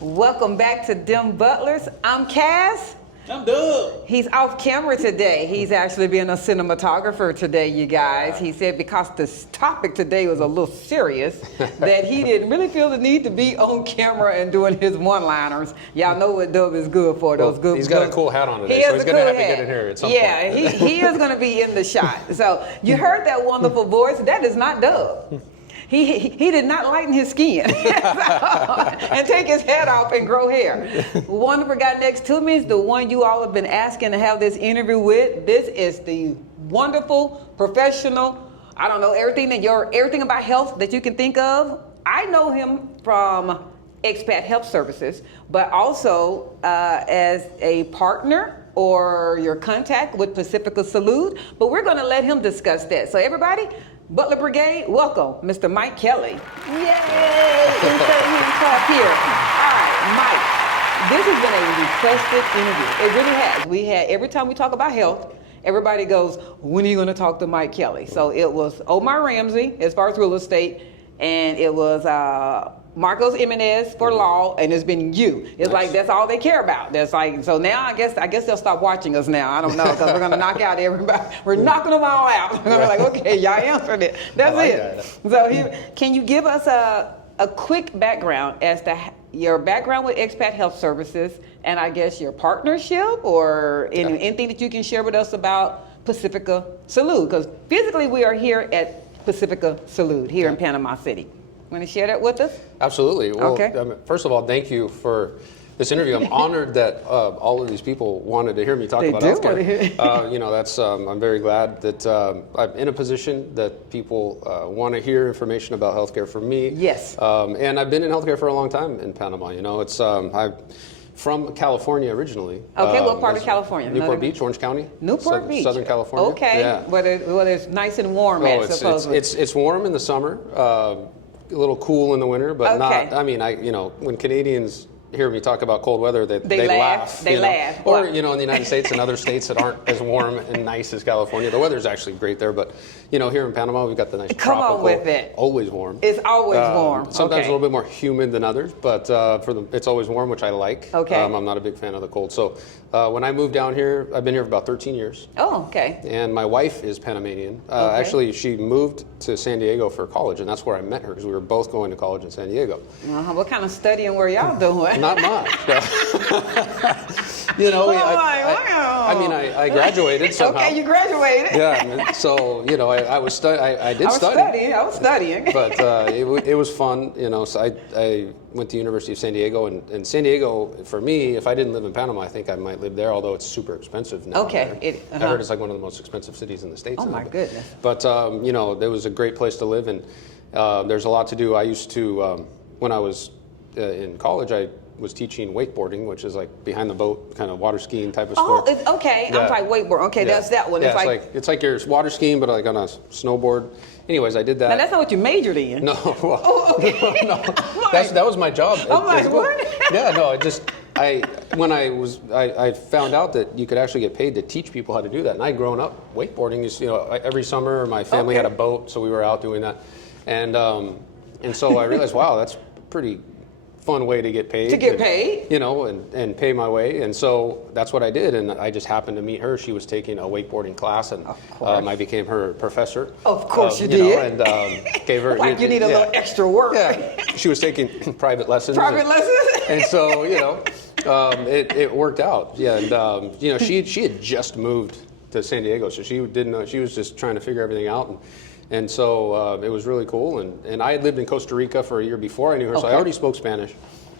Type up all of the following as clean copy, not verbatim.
Welcome back to DemButlers. I'm Cass. I'm Doug. He's off camera today. He's actually being a cinematographer today, you guys. He said because this topic today was a little serious that he didn't really feel the need to be on camera and doing his one-liners. Y'all know what Doug is good for. Those good. He's got a cool hat on today, so he's going to have to get in here at some point. Yeah, he is going to be in the shot. So you heard that wonderful voice. That is not Doug. He did not lighten his skin and take his hat off and grow hair. Wonderful guy next to me is the one you all have been asking to have this interview with. This is the wonderful, professional, I don't know, everything about health that you can think of. I know him from Expat Health Services, but also as a partner or your contact with Pacifica Salud. But we're going to let him discuss that. So everybody, Butler Brigade, welcome, Mr. Mike Kelly. Yay! Insert him talk here. All right, Mike, this has been a requested interview. It really has. We had, every time we talk about health, everybody goes, when are you going to talk to Mike Kelly? So it was Omar Ramsey as far as real estate, and it was Marcos Jimenez for law, and it's been you. It's like, that's all they care about. That's like, so now I guess they'll stop watching us now. I don't know, because we're going to knock out everybody. We're knocking them all out. We're going to be like, okay, y'all answered it. That's it. So can you give us a quick background as to your background with Expat Health Services, and I guess your partnership, or anything that you can share with us about Pacifica Salud? Because physically we are here at Pacifica Salud here in Panama City. Want to share that with us? Absolutely. Well, okay. First of all, thank you for this interview. I'm honored that all of these people wanted to hear me talk about healthcare. That's I'm very glad that I'm in a position that people want to hear information about healthcare from me. Yes. And I've been in healthcare for a long time in Panama. You know, it's I'm from California originally. Okay, what part of California? Newport Beach, Orange County. Newport Beach. Southern California. Okay. Yeah. Where it's nice and warm supposedly. It's warm in the summer. A little cool in the winter, but not. I mean, when Canadians hear me talk about cold weather, they laugh. They laugh. Or in the United States and other states that aren't as warm and nice as California, the weather's actually great there. But here in Panama, we've got the nice tropical. Come on with it. Always warm. It's always warm. Sometimes a little bit more humid than others, but it's always warm, which I like. Okay. I'm not a big fan of the cold. So when I moved down here, I've been here for about 13 years. Oh, okay. And my wife is Panamanian. Actually, she moved to San Diego for college, and that's where I met her, because we were both going to college in San Diego. What kind of studying were y'all doing? Not much. I graduated somehow. Okay, you graduated. Yeah, so I was studying. But it was fun, So I went to University of San Diego, and San Diego, for me, if I didn't live in Panama, I think I might live there, although it's super expensive now. Okay. I heard it's like one of the most expensive cities in the States. Oh my goodness. But it was a great place to live, and there's a lot to do. I used to, when I was in college, I was teaching wakeboarding, which is like behind the boat, kind of water skiing type of sport. Oh, it's okay. Yeah. I'm like wakeboard. Okay, that's that one. Yeah, it's like you're water skiing, but like on a snowboard. Anyways, I did that. Now that's not what you majored in. No. No. That was my job. I'm like, what? Yeah, no. I found out that you could actually get paid to teach people how to do that, and I'd grown up wakeboarding. Every summer my family had a boat, so we were out doing that, and so I realized, wow, that's pretty fun way to get paid. And pay my way. And so that's what I did. And I just happened to meet her. She was taking a wakeboarding class, and I became her professor. Of course you did. And gave her. You need a little extra work. Yeah. She was taking private lessons. Lessons? And so, it worked out. Yeah. And, she had just moved to San Diego, so she didn't know. She was just trying to figure everything out. And so it was really cool. And I had lived in Costa Rica for a year before I knew her, so I already spoke Spanish.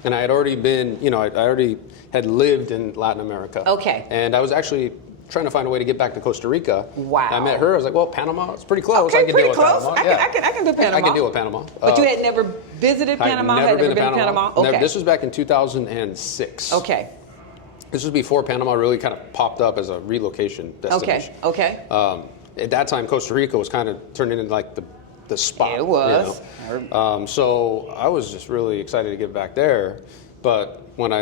And I had already been, I already had lived in Latin America. Okay. And I was actually trying to find a way to get back to Costa Rica. Wow. I met her. I was like, well, Panama, it's pretty close. Okay, I can pretty deal close. with Panama. I can do Panama. I can deal with Panama. But you had never visited Panama? I'd never been to Panama? Okay. This was back in 2006. Okay. This was before Panama really kind of popped up as a relocation destination. Okay. At that time, Costa Rica was kind of turning into like the spot. It was. So I was just really excited to get back there. But when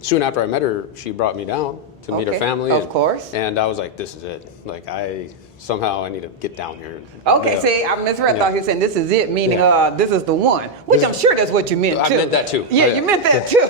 soon after I met her, she brought me down to meet her Okay. family. Of course. And I was like, this is it. Like somehow I need to get down here. Okay, Yeah. see, I misread. I thought you were saying this is it, meaning Yeah. This is the one, which I'm sure that's what you meant too. I meant that too. Yeah, Oh, yeah. you meant that too.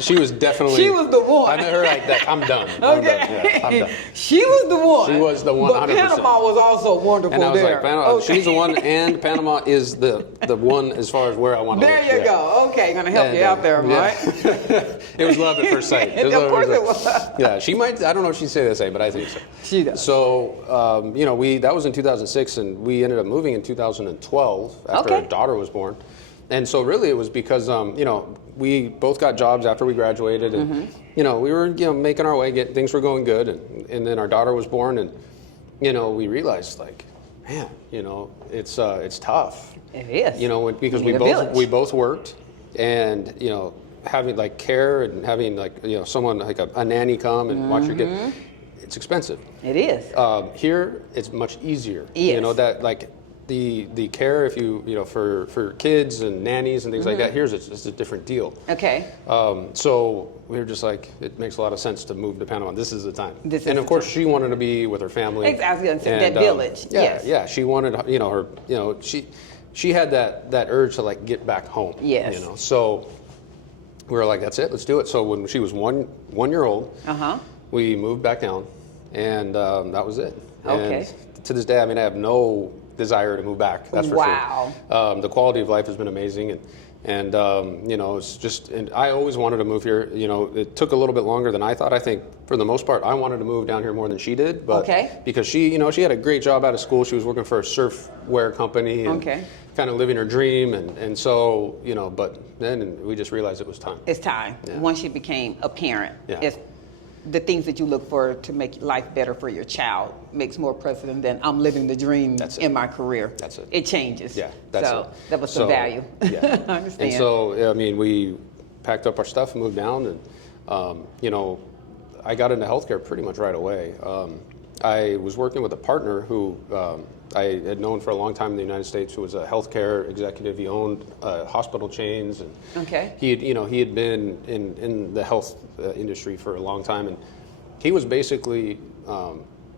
She was definitely. She was the one. I met her like that. I'm done. Okay. I'm done. Yeah, I'm done. She was the one. She was the one, But 100%. Panama was also wonderful And I was there. like, Panama, Okay. she's the one, and Panama is the one as far as where I want to There live. you go. Okay, gonna help you out there, yeah. right? It was love at first sight. Of course it was. Yeah, she might. I don't know if she'd say the same, but I think so. She does. So, that was in 2006, and we ended up moving in 2012 after Okay. our daughter was born. And so, really, it was because we both got jobs after we graduated, and we were making our way, things were going good, and then our daughter was born, and we realized like, man, it's tough. It is. Because You need a village. we both worked, and having like care and having like someone like a nanny come and watch your kid, it's expensive. It is. Here it's much easier. Yes. That like the care if for kids and nannies and things like that. Here's it's a different deal. Okay. So we were just like, it makes a lot of sense to move to Panama. This is the time. And of course, she wanted to be with her family. Exactly. That village. Yeah, Yes. yeah. She wanted, she had that urge to like get back home. Yes. So we were like, that's it. Let's do it. So when she was 1 year old, we moved back down, and that was it. Okay. And to this day, I have no desire to move back. That's for Wow. sure. The quality of life has been amazing, and it's just. And I always wanted to move here. It took a little bit longer than I thought. I think for the most part, I wanted to move down here more than she did. But Okay. because she had a great job out of school. She was working for a surfwear company. And Okay. kind of living her dream, and so but then we just realized it was time. It's time. Yeah. Once you became a parent, Yeah. it's the things that you look for to make life better for your child makes more precedent than I'm living the dream That's it. in my career. That's it. It changes. Yeah, that's so it. that was the So, value. Yeah. I understand. And so, we packed up our stuff and moved down, and, I got into healthcare pretty much right away. I was working with a partner who I had known for a long time in the United States, who was a healthcare executive. He owned hospital chains, and Okay. he had been in the health industry for a long time, and he was basically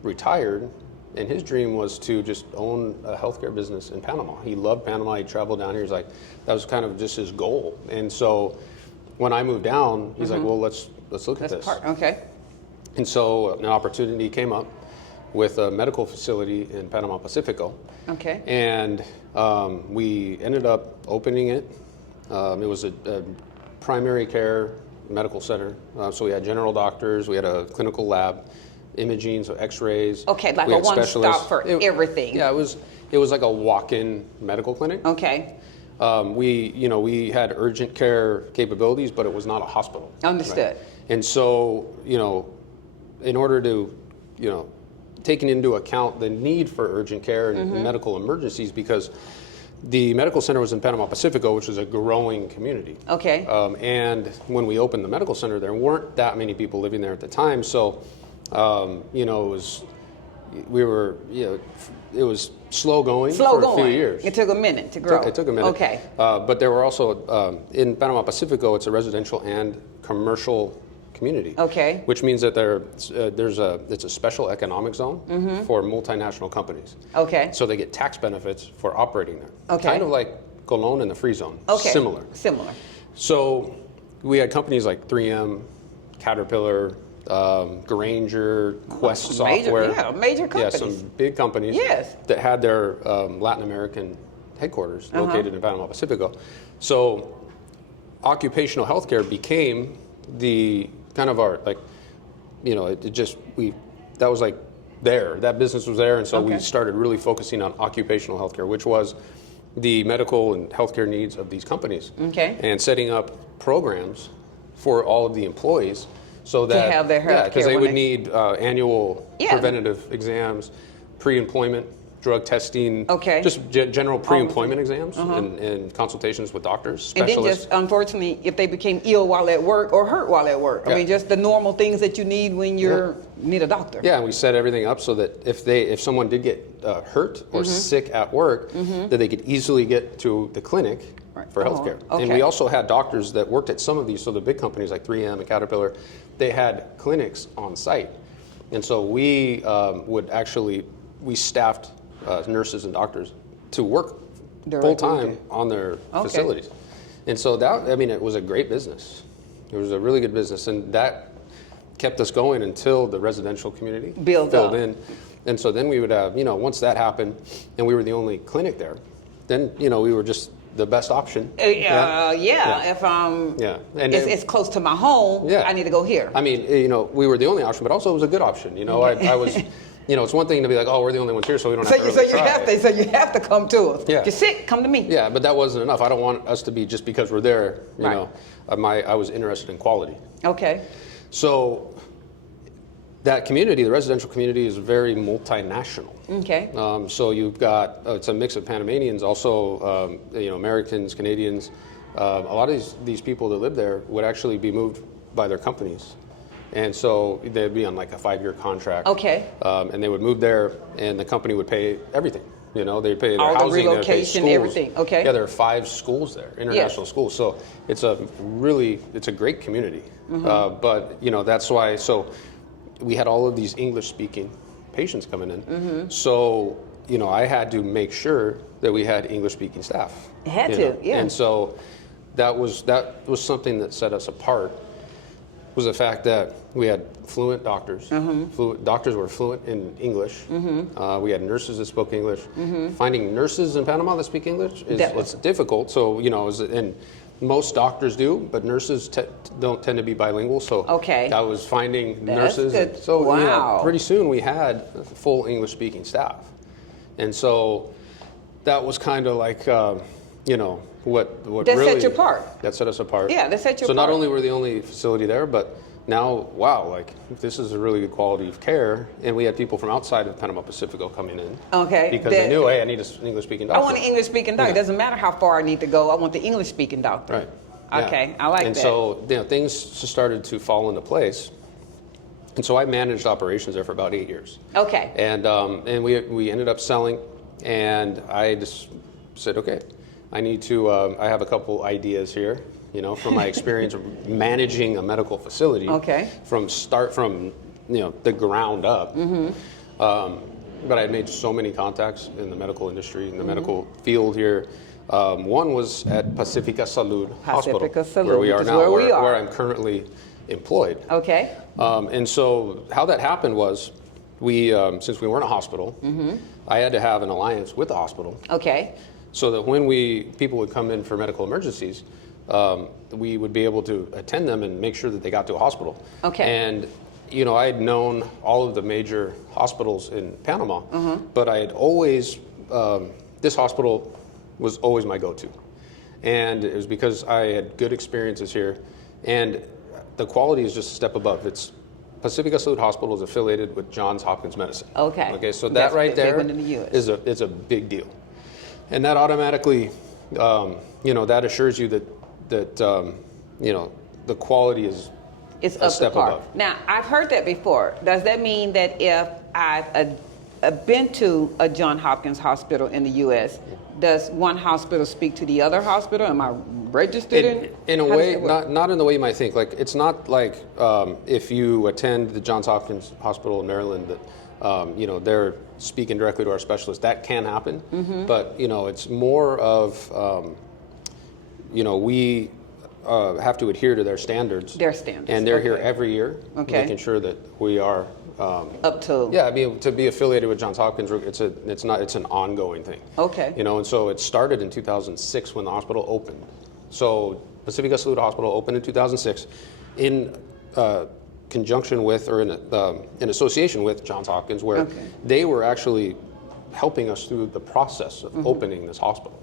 retired, and his dream was to just own a healthcare business in Panama. He loved Panama. He traveled down here. He's like, that was kind of just his goal. And so when I moved down, he's like, well, let's look at this. Okay. And so an opportunity came up with a medical facility in Panama Pacifico. Okay. And we ended up opening it. It was a primary care medical center. So we had general doctors, we had a clinical lab, imaging, so x-rays. Okay, like we a had one-stop specialists. for everything. Yeah, it was like a walk-in medical clinic. Okay. We had urgent care capabilities, but it was not a hospital. Understood. Right? And so, in order to, taking into account the need for urgent care and medical emergencies, because the medical center was in Panama Pacifico, which is a growing community. Okay. And when we opened the medical center, there weren't that many people living there at the time. So, it was slow going for a few years. It took a minute to grow. It took a minute. Okay. But there were also, in Panama Pacifico, it's a residential and commercial community. Okay. Which means that it's a special economic zone for multinational companies. Okay. So they get tax benefits for operating there. Okay. Kind of like Colón in the free zone. Okay. Similar. So we had companies like 3M, Caterpillar, Granger, Quest Software. Major companies. Yeah, some big companies. Yes. That had their Latin American headquarters located in Panama Pacifico. So occupational healthcare became the kind of our, like, that was like there. That business was there, and so we started really focusing on occupational healthcare, which was the medical and healthcare needs of these companies. Okay. And setting up programs for all of the employees so that to have their health because care they would need annual Yeah. preventative exams, pre-employment drug testing, Okay. just general pre-employment exams and consultations with doctors, And then specialists. just, unfortunately, if they became ill while at work or hurt while at work. I Yeah. mean, just the normal things that you need when you need a doctor. Yeah, and we set everything up so that if someone did get hurt or sick at work, that they could easily get to the clinic for healthcare. Okay. And we also had doctors that worked at some of these, so the big companies like 3M and Caterpillar, they had clinics on site. And so we we staffed nurses and doctors to work full-time on their facilities. And so it was a great business. It was a really good business, and that kept us going until the residential community filled in. And so then we would have, once that happened, and we were the only clinic there, then, we were just the best option. If it's close to my home, I need to go here. I mean, we were the only option, but also it was a good option. I was, it's one thing to be like, oh, we're the only ones here, so we don't have to really try. So you have to come to us. Yeah. If you're sick, come to me. Yeah, but that wasn't enough. I don't want us to be just because we're there, I was interested in quality. Okay. So that community, the residential community, is very multinational. Okay. So you've got, it's a mix of Panamanians, also, Americans, Canadians. A lot of these people that live there would actually be moved by their companies. And so they'd be on like a 5-year contract. Okay. And they would move there, and the company would pay everything. They'd pay their all housing, the relocation, everything. Okay. Yeah, there are 5 schools there, international schools. So it's a great community. But that's why. So we had all of these English-speaking patients coming in. So I had to make sure that we had English-speaking staff. You had to, yeah. And so that was something that set us apart. Was the fact that we had fluent doctors. Doctors were fluent in English. We had nurses that spoke English. Finding nurses in Panama that speak English is difficult. So and most doctors do, but nurses don't tend to be bilingual. So I was finding nurses. Good. So pretty soon we had a full English-speaking staff, and so that was kind of like what that really set you apart. That set us apart. Yeah, that set you apart. So not only were we the only facility there, but now, this is a really good quality of care, and we had people from outside of Panama Pacifico coming in. Okay. Because they knew, hey, I need an English-speaking doctor. I want an English-speaking doctor. It doesn't matter how far I need to go. I want the English-speaking doctor. Right. Okay, I like that. And so things just started to fall into place. And so I managed operations there for about 8 years. Okay. And we ended up selling, and I just said, okay, I need to. I have a couple ideas here, from my experience of managing a medical facility. Okay. From the ground up. But I had made so many contacts in the medical industry, in the medical field here. One was at Pacifica Salud Hospital, where we are now, where I'm currently employed. Okay. And so how that happened was, since we weren't a hospital, I had to have an alliance with the hospital. Okay. So that when people would come in for medical emergencies, we would be able to attend them and make sure that they got to a hospital. Okay. And I had known all of the major hospitals in Panama, but I had always this hospital was always my go-to, and it was because I had good experiences here, and the quality is just a step above. It's Pacifica Salud Hospital is affiliated with Johns Hopkins Medicine. Okay. Okay, so that right there is a big deal. And that automatically, that assures you that the quality is a step above. Now, I've heard that before. Does that mean that if I've been to a Johns Hopkins hospital in the U.S., does one hospital speak to the other hospital? Am I registered in a way? Not in the way you might think. Like, it's not like if you attend the Johns Hopkins Hospital in Maryland that they're speaking directly to our specialist. That can happen, but it's more of we have to adhere to their standards. Their standards, and they're here every year, making sure that we are up to. Yeah, I mean, to be affiliated with Johns Hopkins, it's an ongoing thing. Okay. And so it started in 2006 when the hospital opened. So Pacifica Salud Hospital opened in 2006 in conjunction with, or in association with Johns Hopkins, where they were actually helping us through the process of opening this hospital.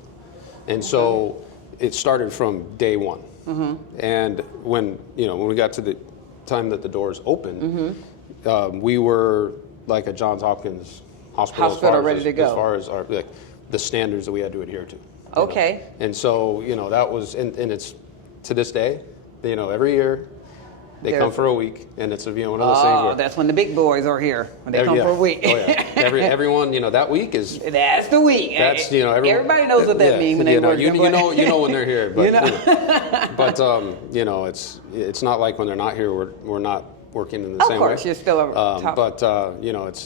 And so it started from day one. And when we got to the time that the doors opened, we were like a Johns Hopkins hospital ready to go, as far as the standards that we had to adhere to. Okay. And so that was, and it's to this day, every year They come for a week, and it's one of those things where that's when the big boys are here. When they come for a week. Oh yeah. Everyone, that week is. That's the week. That's everybody knows what that means when they work. You know when they're here, but it's not like when they're not here. We're not working in the same way. Of course, you're still a top. But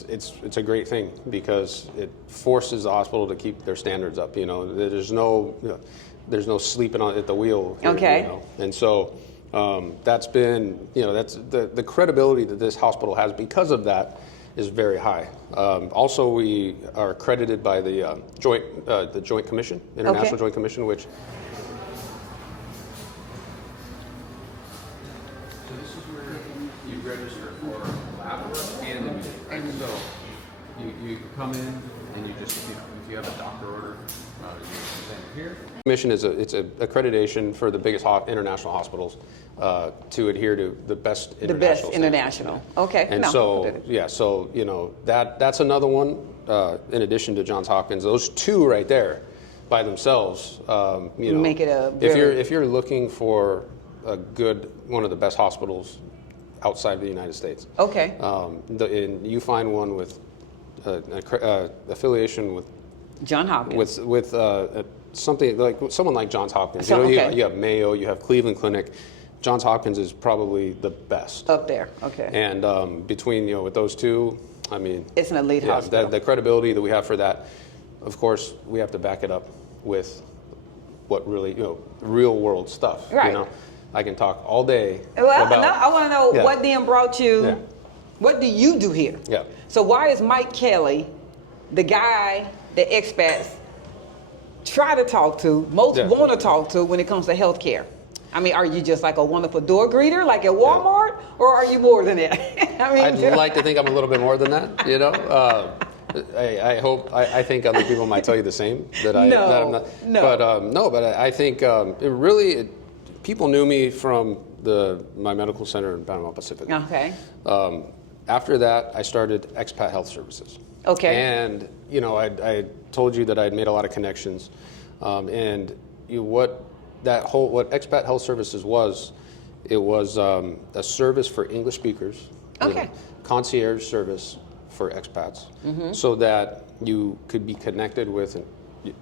it's a great thing because it forces the hospital to keep their standards up. There's no sleeping at the wheel. Here, okay. And so. That's been, that's the credibility that this hospital has because of that is very high. Also, we are accredited by the Joint Commission, International Joint Commission, which. So this is where you register for lab work and imaging. So you come in and you just, if you have a doctor order, you present it here. Commission is it's an accreditation for the biggest international hospitals to adhere to the best international standards. Okay. And that's another one in addition to Johns Hopkins. Those two right there by themselves, make it a if you're looking for one of the best hospitals outside of the United States. Okay. And you find one with affiliation with Johns Hopkins. With something like someone like Johns Hopkins. You have Mayo, you have Cleveland Clinic. Johns Hopkins is probably the best up there. Okay. And between with those two, I mean, it's an elite hospital. The credibility that we have for that, of course, we have to back it up with what really real world stuff. Right. I can talk all day. Well, about, I want to know what then brought you. Yeah. What do you do here? Yeah. So why is Mike Kelly the guy that expats try to talk to, most want to talk to when it comes to healthcare? I mean, are you just like a wonderful door greeter like at Walmart, or are you more than that? I'd like to think I'm a little bit more than that, I think other people might tell you the same, that I'm not. No. But I think people knew me from my medical center in Panama Pacifico. Okay. After that, I started Expat Health Services. Okay. And, I told you that I had made a lot of connections. What Expat Health Services was, it was a service for English speakers. Okay. Concierge service for expats, so that you could be connected with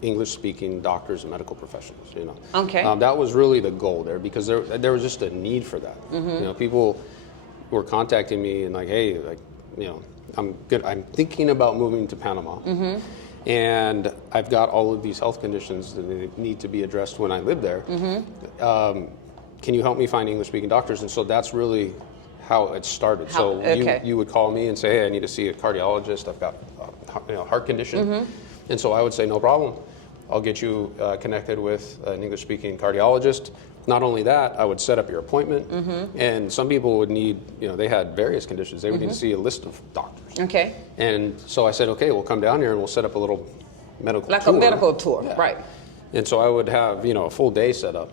English-speaking doctors and medical professionals. Okay. That was really the goal there, because there was just a need for that. People were contacting me and like, hey, I'm thinking about moving to Panama. And I've got all of these health conditions that need to be addressed when I live there. Can you help me find English-speaking doctors? And so that's really how it started. You would call me and say, hey, I need to see a cardiologist. I've got a heart condition. And so I would say, no problem. I'll get you connected with an English-speaking cardiologist. Not only that, I would set up your appointment. And some people would need, they had various conditions. They would need to see a list of doctors. Okay. And so I said, okay, we'll come down here and we'll set up a little medical tour. Like a medical tour, right. And so I would have, a full day set up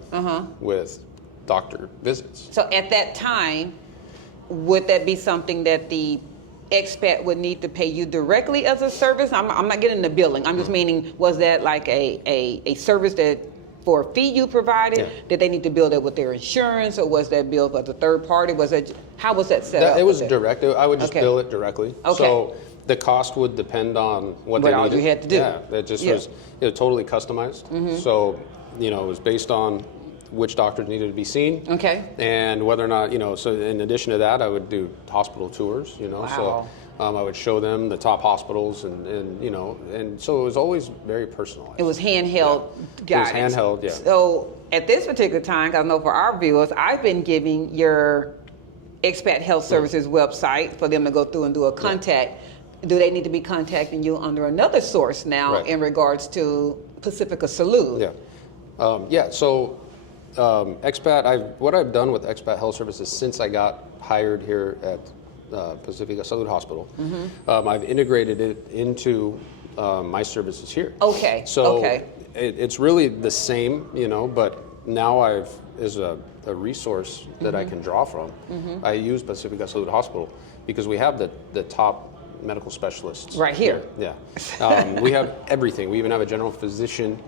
with doctor visits. So at that time, would that be something that the expat would need to pay you directly as a service? I'm not getting the billing. I'm just meaning, was that like a service that for a fee you provided? Yeah. Did they need to bill that with their insurance, or was that billed with a third party? How was that set up? It was direct. I would just bill it directly. Okay. So the cost would depend on what they needed. All you had to do. Yeah, that just was totally customized. So, it was based on which doctors needed to be seen. Okay. And whether or not, so in addition to that, I would do hospital tours, Wow. So I would show them the top hospitals and so it was always very personalized. It was handheld guidance. It was handheld, yeah. So at this particular time, 'cause I know for our viewers, I've been giving your Expat Health Services website for them to go through and do a contact. Do they need to be contacting you under another source now in regards to Pacifica Salud? Yeah. So Expat, what I've done with Expat Health Services since I got hired here at Pacifica Salud Hospital, I've integrated it into my services here. Okay. So it's really the same, but now as a resource that I can draw from, I use Pacifica Salud Hospital because we have the top medical specialists right here. Yeah. We have everything. We even have a general physician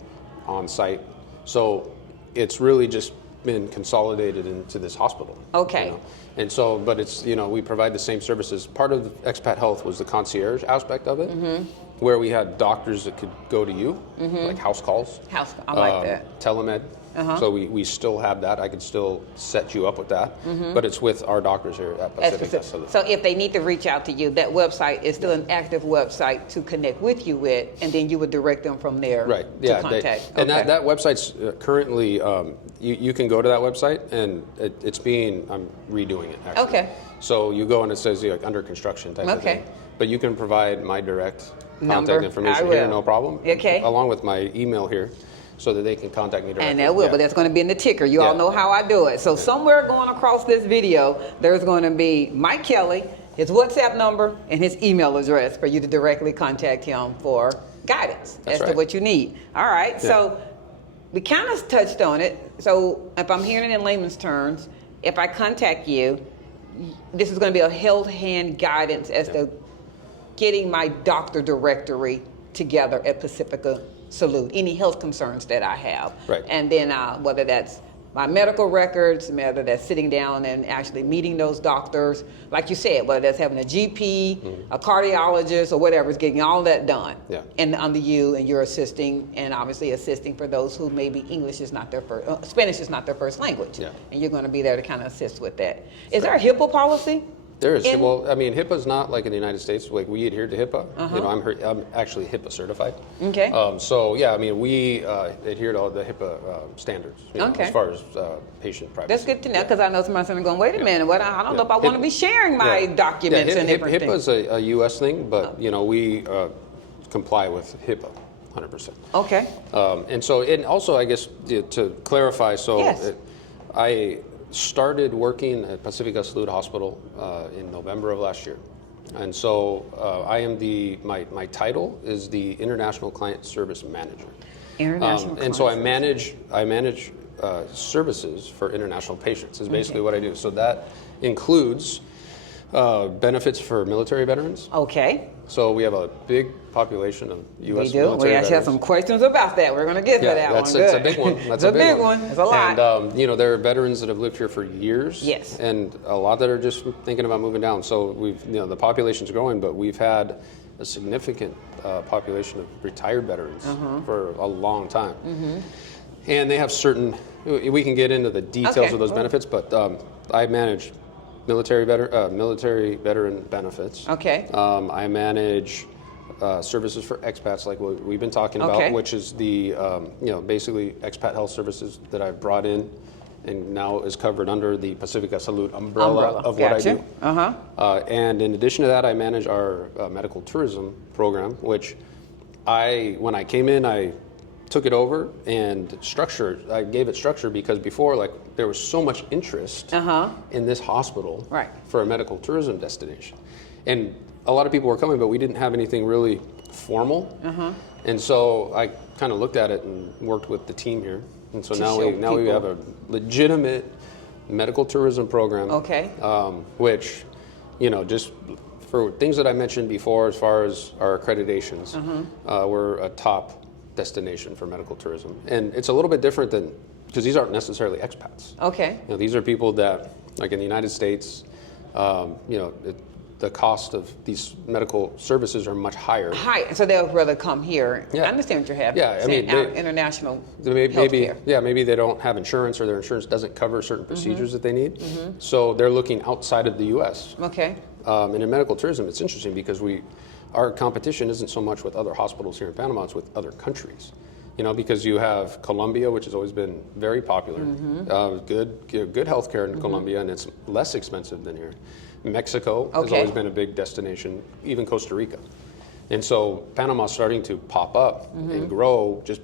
on site. So it's really just been consolidated into this hospital. Okay. You know? And so, but it's, you know, we provide the same services. Part of Expat Health was the concierge aspect of it, where we had doctors that could go to you, like house calls. I like that. Telemed. So we still have that. I could still set you up with that, but it's with our doctors here at Pacifica Salud. So if they need to reach out to you, that website is still an active website to connect with you with, and then you would direct them from there to contact. And that website's currently, you can go to that website, and I'm redoing it, actually. Okay. So you go and it says like under construction type of thing. But you can provide my direct contact information here, no problem. Okay. Along with my email here, so that they can contact me directly. And that will, but that's going to be in the ticker. You all know how I do it. So somewhere going across this video, there's going to be Mike Kelly, his WhatsApp number, and his email address for you to directly contact him for guidance as to what you need. All right. So we kind of touched on it. So if I'm hearing it in layman's terms, if I contact you, this is going to be a held hand guidance as to getting my doctor directory together at Pacifica Salud, any health concerns that I have. Right. And then whether that's my medical records, whether that's sitting down and actually meeting those doctors, like you said, whether that's having a GP, a cardiologist, or whatever, is getting all that done. And under you, and you're assisting, and obviously assisting for those who maybe English is not their first, Spanish is not their first language. And you're going to be there to kind of assist with that. Is there a HIPAA policy? There is. Well, I mean, HIPAA's not like in the United States. Like we adhere to HIPAA. You know, I'm actually HIPAA certified. Okay. So yeah, I mean, we adhere to all the HIPAA standards. You know, as far as patient privacy. That's good to know, because I know somebody's going, wait a minute, I don't know if I want to be sharing my documents and different things. HIPAA's a U.S. thing, but you know, we comply with HIPAA 100%. Okay. And so, and also, I guess to clarify, I started working at Pacifica Salud Hospital in November of last year. And so I am my title is the International Client Service Manager. And so I manage services for international patients is basically what I do. So that includes benefits for military veterans. Okay. So we have a big population of U.S. We do. military We actually have some questions about that. We're going to get to that one. It's a big one. That's a big one. It's a lot. And you know, there are veterans that have lived here for years. Yes. And a lot that are just thinking about moving down. So the population's growing, but we've had a significant population of retired veterans for a long time. And they have certain. We can get into the details of those benefits, but I manage military veteran benefits. Okay. I manage services for expats, like what we've been talking about, which is the basically expat health services that I've brought in, and now is covered under the Pacifica Salud umbrella of what I do. And in addition to that, I manage our medical tourism program, which when I came in, I took it over and I gave it structure because before, there was so much interest in this hospital for a medical tourism destination. And a lot of people were coming, but we didn't have anything really formal. And so I kind of looked at it and worked with the team here. And so now we have a legitimate medical tourism program. Which, just for things that I mentioned before, as far as our accreditations, we're a top destination for medical tourism. And it's a little bit different because these aren't necessarily expats. These are people that, like in the United States, the cost of these medical services are much higher. So they'll rather come here. I understand what you're having. I mean, international healthcare. Maybe they don't have insurance, or their insurance doesn't cover certain procedures that they need. So they're looking outside of the U.S. And in medical tourism, it's interesting because our competition isn't so much with other hospitals here in Panama, it's with other countries. Because you have Colombia, which has always been very popular, good healthcare in Colombia, and it's less expensive than here. Mexico has always been a big destination, even Costa Rica. And so Panama's starting to pop up and grow just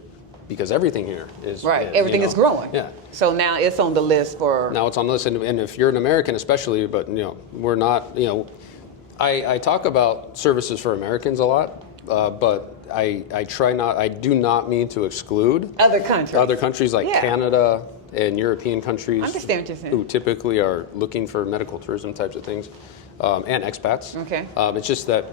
because everything here is... everything is growing. So now it's on the list for... Now it's on the list, and if you're an American especially, but we're not, I talk about services for Americans a lot, but I do not mean to exclude other countries like Canada and European countries. I understand what you're saying. Who typically are looking for medical tourism types of things, and expats. It's just that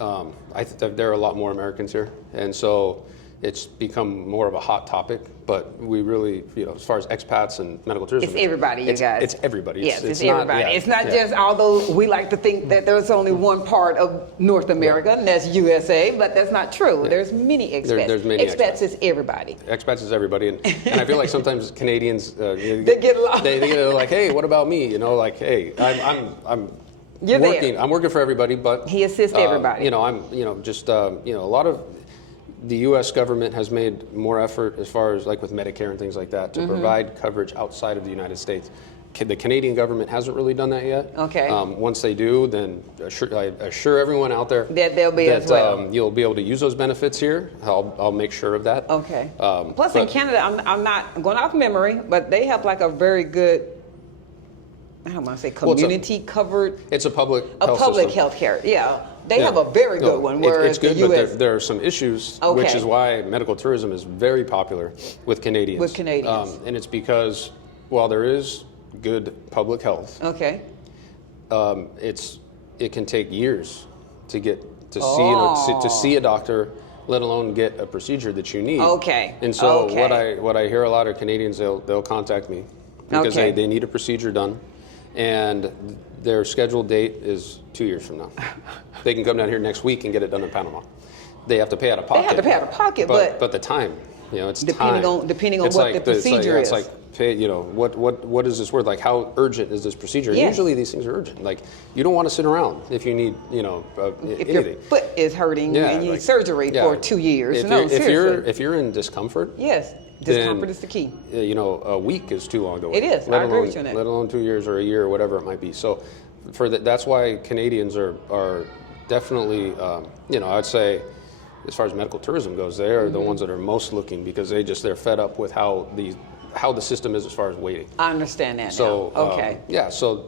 I think that there are a lot more Americans here, and so it's become more of a hot topic, but we really, as far as expats and medical tourism, it's everybody, you guys. It's everybody. Yes, it's Not, everybody. yeah, it's not yeah. just, although we like to think that there's only one part of North America, and that's USA, but that's not true. Yeah. There's many expats. There's many expats is everybody. Expats is everybody, and I feel like sometimes Canadians They get lost. They get like, hey, what about me? Like, hey, I'm You're working. there. I'm working for everybody, but He assists everybody. I'm just a lot of the U.S. government has made more effort as far as like with Medicare and things like that to provide coverage outside of the United States. The Canadian government hasn't really done that yet. Okay. Once they do, then I assure everyone out there That they'll be as well. You'll be able to use those benefits here. I'll make sure of that. Okay. Plus, in Canada, I'm not going off memory, but they have like a very good, I don't want to say community covered. It's a public health care. Yeah. They have a very good one, whereas it's good, the U.S. but there are some issues, Okay. which is why medical tourism is very popular with Canadians. With Canadians. And it's because while there is good public health, Okay. it can take years to get to see a doctor, let alone get a procedure that you need. Okay. And so Okay. what I hear a lot of Canadians, they'll contact me because Okay. they need a procedure done, and their scheduled date is 2 years from now. They can come down here next week and get it done in Panama. They have to pay out of pocket. They have to pay out of pocket, but the time, it's depending time. on It's what like the procedure it's is. like pay, what is this worth? Like, how urgent is this procedure? Yes. Usually these things are urgent. Like, you don't want to sit around if you need if anything. your foot is hurting and you need surgery for 2 years. If you're in discomfort, yes, discomfort is the key. a week is too long to wait. It is. I agree with you on that. Let alone 2 years or a year or whatever it might be. So, that's why Canadians are definitely, I'd say, as far as medical tourism goes, they are the ones that are most looking because they're fed up with how the system is as far as waiting. I understand that So now. Okay. so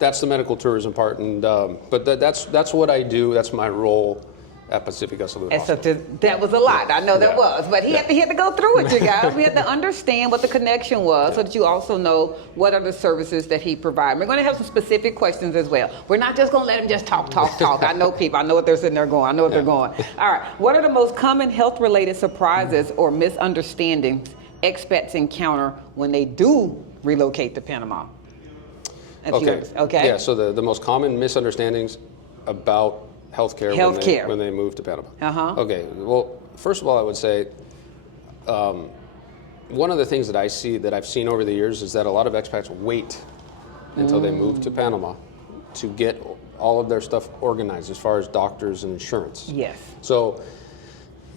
that's the medical tourism part, and but that's what I do. That's my role at Pacifica Salud. And so that was a lot. I know that Yeah. was, but he had to go through it, you guys. We had to understand what the connection was, so that you also know what are the services that he provides. We're going to have some specific questions as well. We're not just going to let him just talk. I know people. I know what they're sitting there going. I know what they're going. All right. What are the most common health-related surprises or misunderstandings expats encounter when they do relocate to Panama? Okay. Yeah. So the most common misunderstandings about healthcare when they move to Panama. Okay. Well, first of all, I would say one of the things that I've seen over the years is that a lot of expats wait until they move to Panama to get all of their stuff organized as far as doctors and insurance. Yes. So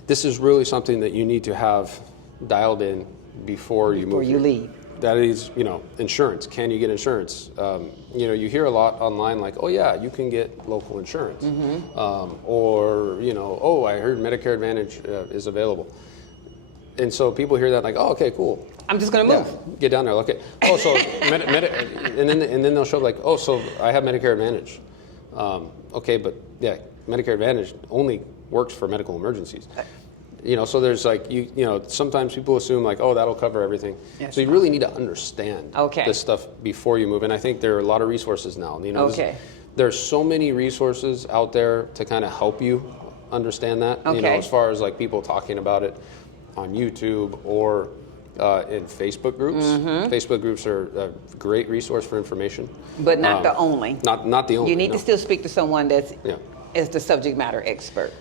this is really something that you need to have dialed in before you move. Before you leave. That is, insurance. Can you get insurance? You hear a lot online like, oh yeah, you can get local insurance. Or, oh, I heard Medicare Advantage is available. And so people hear that like, oh, okay, cool. I'm just going to move. Yeah, get down there. Okay. Oh, so, and then they'll show like, oh, so I have Medicare Advantage. Okay, but yeah, Medicare Advantage only works for medical emergencies. So there's like, sometimes people assume like, oh, that'll cover everything. Yes. So you really need to understand Okay. this stuff before you move. And I think there are a lot of resources now. Okay. There's so many resources out there to kind of help you understand that. Okay. As far as like people talking about it on YouTube or in Facebook groups. Facebook groups are a great resource for information. But not the only. Not the only. You need to no. still speak to someone that's Yeah. is the subject matter expert.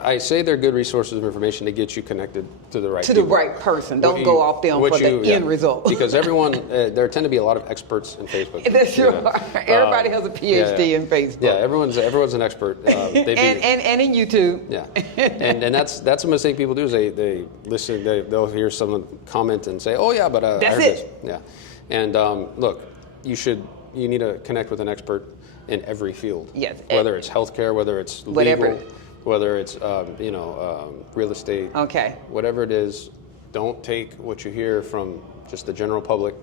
I say they're good resources of information to get you connected to the right To people. the right person. Don't go off them for the end result. Because everyone, there tend to be a lot of experts in Facebook. That's true. Everybody has a PhD in Facebook. Yeah, everyone's an expert. And in YouTube. Yeah, and that's a mistake people do is they listen, they'll hear someone comment and say, oh yeah, but I That's heard it. this. Yeah, and look, you need to connect with an expert in every field. Yes. Whether it's healthcare, whether it's legal, Whatever. whether it's real estate. Okay. Whatever it is, don't take what you hear from just the general public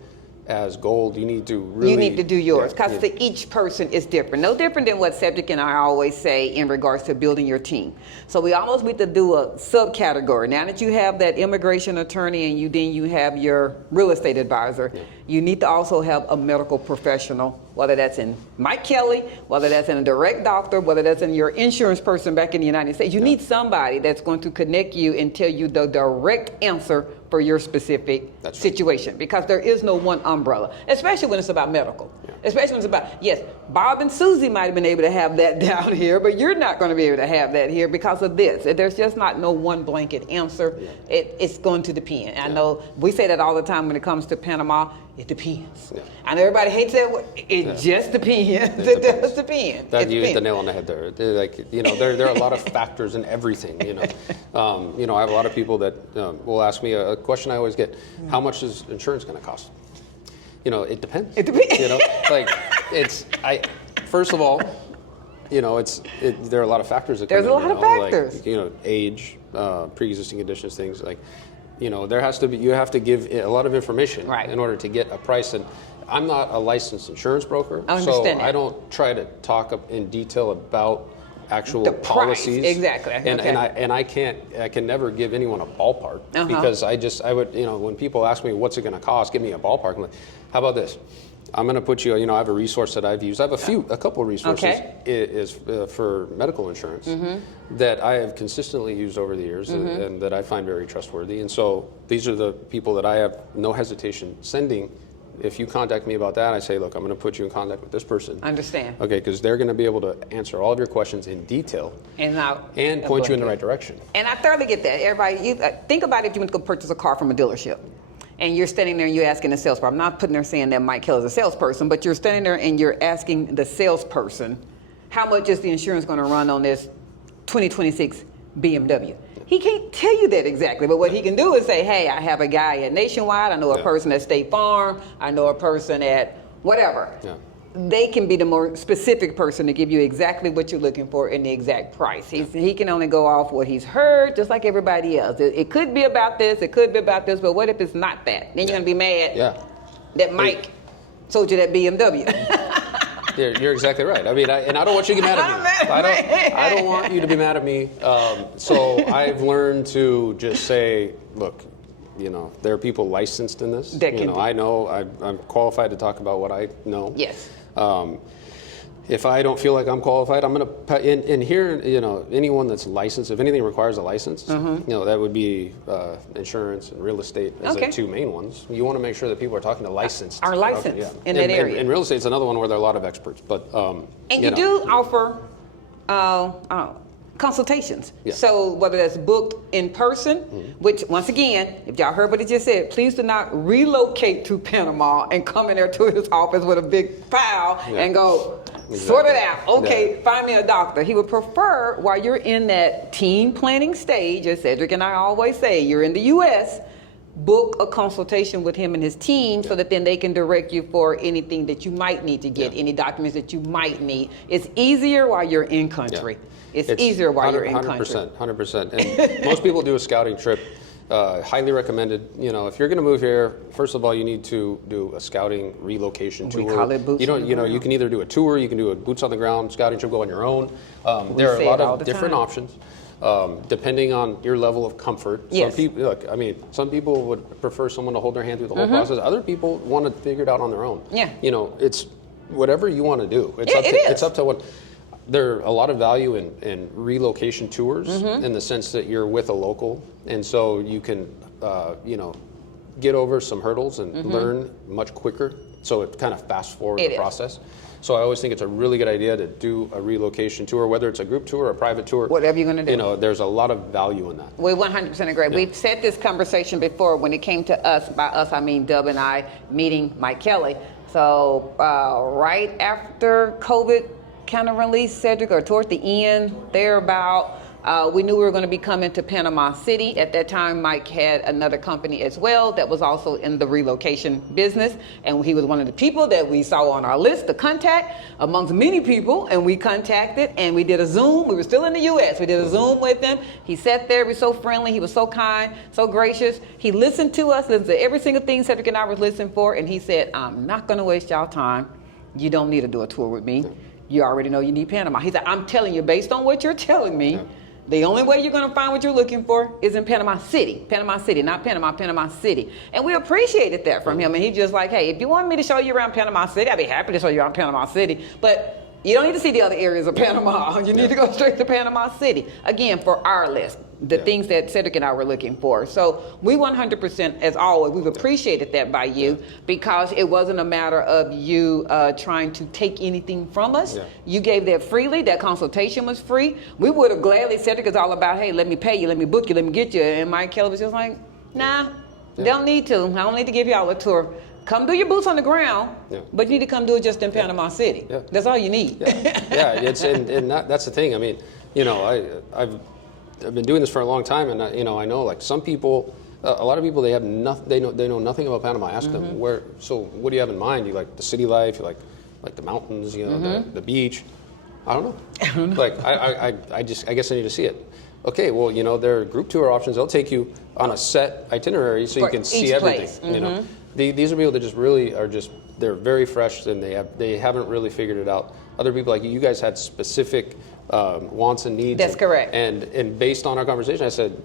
as gold. You need to really. You need to do yours because yeah. each person is different. No different than what Cedric and I always say in regards to building your team. So we almost need to do a subcategory. Now that you have that immigration attorney and you have your real estate advisor, you need to also have a medical professional whether that's in Mike Kelly, whether that's in a direct doctor, whether that's in your insurance person back in the United States. You need somebody that's going to connect you and tell you the direct answer for your specific situation, because there is no one umbrella, especially when it's about medical. Especially when it's about, yes, Bob and Susie might have been able to have that down here, but you're not going to be able to have that here because of this. There's just not no one blanket answer. It's going to depend. I know we say that all the time when it comes to Panama. It depends. I know everybody hates that word. It just depends. It does depend. You hit the nail on the head there. There are a lot of factors in everything. I have a lot of people that will ask me a question I always get: how much is insurance going to cost? It depends. It depends. First of all, there are a lot of factors that come in. There's a lot of factors. Like, age, pre-existing conditions, things like. You have to give a lot of information in order to get a price. And I'm not a licensed insurance broker, so I don't try to talk in detail about actual the policies. Price. Exactly. And I can never give anyone a ballpark because I would, when people ask me what's it going to cost, give me a ballpark. I'm like, how about this? I'm going to put you, I have a resource that I've used. I have a couple of resources is for medical insurance that I have consistently used over the years and that I find very trustworthy. And so these are the people that I have no hesitation sending. If you contact me about that, I say, look, I'm going to put you in contact with this person. Understand. Okay, because they're going to be able to answer all of your questions in detail and point you in the right direction. And I thoroughly get that. Everybody, think about if you went to go purchase a car from a dealership. And you're standing there and you're asking the salesperson. I'm not putting there saying that Mike Hill is a salesperson, but you're standing there and you're asking the salesperson, how much is the insurance going to run on this 2026 BMW? He can't tell you that exactly, but what he can do is say, hey, I have a guy at Nationwide, I know a person at State Farm, I know a person at whatever. They can be the more specific person to give you exactly what you're looking for and the exact price. He can only go off what he's heard, just like everybody else. It could be about this, it could be about this, but what if it's not that? Then you're going to be mad that Mike sold you that BMW. You're exactly right. I mean, I don't want you to get mad at me. I don't want you to be mad at me. So I've learned to just say, look, there are people licensed in this. I know I'm qualified to talk about what I know. Yes. If I don't feel like I'm qualified, I'm going to. And here, anyone that's licensed, if anything requires a license, that would be insurance and real estate as the two main ones. You want to make sure that people are talking to licensed. Are licensed in that area. And real estate's another one where there are a lot of experts. But and you do offer consultations. So whether that's booked in person, which once again, if y'all heard what he just said, please do not relocate to Panama and come in there to his office with a big file and go, sort it out. Okay, find me a doctor. He would prefer, while you're in that team planning stage, as Cedric and I always say, you're in the U.S., book a consultation with him and his team so that then they can direct you for anything that you might need to get, any documents that you might need. It's easier while you're in country. It's easier while you're in country. 100%. And most people do a scouting trip. Highly recommended. If you're going to move here, first of all, you need to do a scouting relocation tour. We call it boots on the ground. You can either do a tour, you can do a boots on the ground scouting trip, go on your own. There are a lot of different options. Depending on your level of comfort. Yes. Some people would prefer someone to hold their hand through the whole process. Other people want to figure it out on their own. It's whatever you want to do. It's up to what. There's a lot of value in relocation tours in the sense that you're with a local, and so you can, get over some hurdles and learn much quicker. So it kind of fast forward the process. So I always think it's a really good idea to do a relocation tour, whether it's a group tour or a private tour. Whatever you're going to do. There's a lot of value in that. We 100% agree. We've said this conversation before when it came to us. By us, I mean Dub and I meeting Mike Kelly. So right after COVID kind of released, Cedric, or toward the end, thereabout, we knew we were going to be coming to Panama City. At that time, Mike had another company as well that was also in the relocation business. And he was one of the people that we saw on our list to contact amongst many people. And we contacted and we did a Zoom. We were still in the U.S. We did a Zoom with him. He sat there. He was so friendly. He was so kind, so gracious. He listened to us, listened to every single thing Cedric and I was listening for. And he said, I'm not going to waste y'all time. You don't need to do a tour with me. You already know you need Panama. He said, I'm telling you, based on what you're telling me, The only way you're going to find what you're looking for is in Panama City. Panama City, not Panama, Panama City. And we appreciated that from him. And he's just like, hey, if you want me to show you around Panama City, I'd be happy to show you around Panama City. But you don't need to see the other areas of Panama. You need to go straight to Panama City. Again, for our list, the things that Cedric and I were looking for. So we 100%, as always, we've appreciated that by you because it wasn't a matter of you trying to take anything from us. Yeah. You gave that freely. That consultation was free. We would have gladly, Cedric is all about, hey, let me pay you, let me book you, let me get you. And Mike Kelly was just like, nah, don't need to. I don't need to give y'all a tour. Come do your boots on the ground, but you need to come do it just in Panama City. Yeah. That's all you need. It's that's the thing. I mean, you know, I've been doing this for a long time, and you know, I know like some people, a lot of people, they have nothing. They know nothing about Panama. I ask them where. So what do you have in mind? You like the city life? You like the mountains? You know, the beach? I don't know. Like I guess I need to see it. Okay, well, you know, there are group tour options. They'll take you on a set itinerary so you can see everything. You know. These are people that just really are they're very fresh and they haven't really figured it out. Other people like you guys had specific wants and needs. That's correct. And based on our conversation, I said,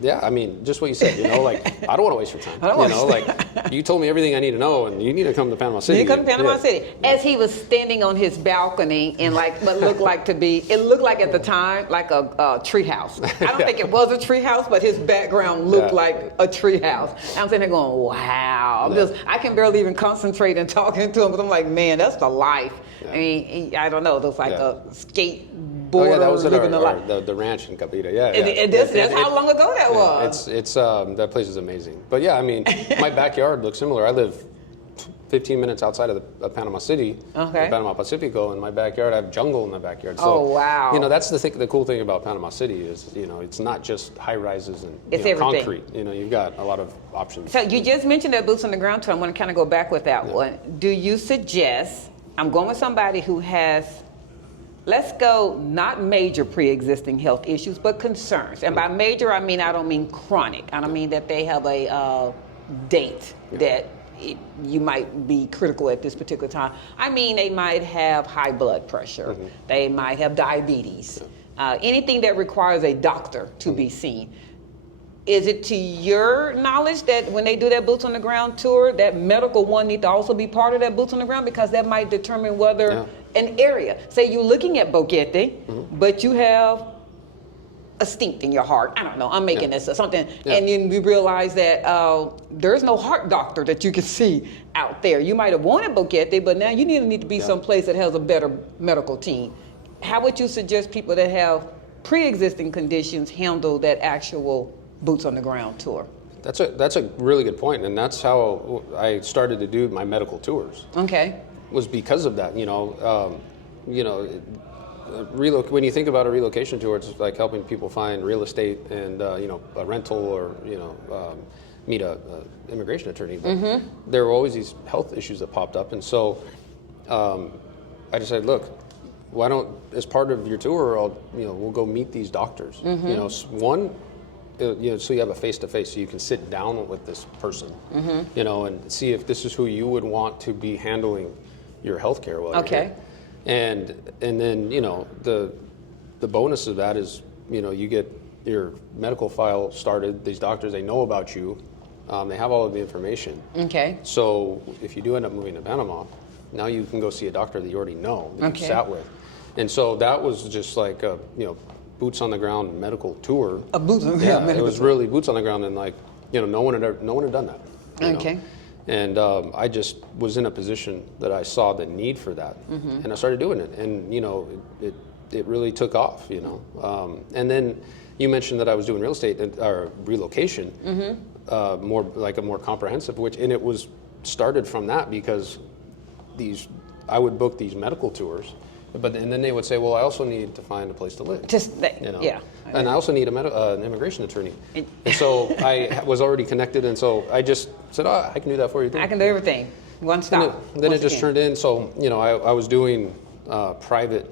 yeah, I mean, just what you said, you know, like, I don't want to waste your time. You know, like, you told me everything I need to know, and you need to come to Panama City. You need to come to Panama City. As he was standing on his balcony in like what looked like at the time like a tree house. I don't think it was a tree house, but his background looked like a tree house. I'm sitting there going, wow. I can barely even concentrate in talking to him, but I'm like, man, that's the life. I mean, I don't know, there's like a skateboarder that was at living the life. The ranch in Capita, That's how long ago that was. It's that place is amazing. But yeah, I mean, my backyard looks similar. I live 15 minutes outside of Panama City, Panama Pacifico. In my backyard, I have jungle in the backyard. So, wow. You know, that's the cool thing about Panama City is, you know, it's not just high rises and concrete. You know, you've got a lot of options. So you just mentioned that boots on the ground tour. I'm going to kind of go back with that one. Do you suggest, I'm going with somebody who has, let's go, not major pre-existing health issues, but concerns. And by major, I don't mean chronic. I don't mean that they have a date that you might be critical at this particular time. I mean, they might have high blood pressure. They might have diabetes. Anything that requires a doctor to be seen. Is it to your knowledge that when they do that boots on the ground tour, that medical one need to also be part of that boots on the ground, because that might determine whether an area, say you're looking at Boquete, but you have a stink in your heart. I don't know, I'm making this something. And then we realize that there's no heart doctor that you can see out there. You might have wanted Boquete, but now you need to be someplace that has a better medical team. How would you suggest people that have pre-existing conditions handle that actual boots on the ground tour? That's a really good point, and that's how I started to do my medical tours. Okay. Was because of that, when you think about a relocation tour, it's like helping people find real estate and a rental or meet a immigration attorney. But there were always these health issues that popped up, and so I decided, look, why don't, as part of your tour, we'll go meet these doctors. So you have a face-to-face, so you can sit down with this person, and see if this is who you would want to be handling your health care while you're here. And then, the bonus of that is, you get your medical file started. These doctors, they know about you. They have all of the information. Okay. So if you do end up moving to Panama, now you can go see a doctor that you already know, that you sat with. And so that was just like a, boots on the ground medical tour. It was really boots on the ground, and no one had done that. Okay. And I just was in a position that I saw the need for that, and I started doing it, and it really took off. And then you mentioned that I was doing real estate or relocation, more like a more comprehensive, and it was started from that because I would book these medical tours. And then they would say, well, I also need to find a place to live. And I also need an immigration attorney. And so I was already connected, and so I just said, I can do that for you too. I can do everything. One stop. Then it just turned in. So, I was doing private,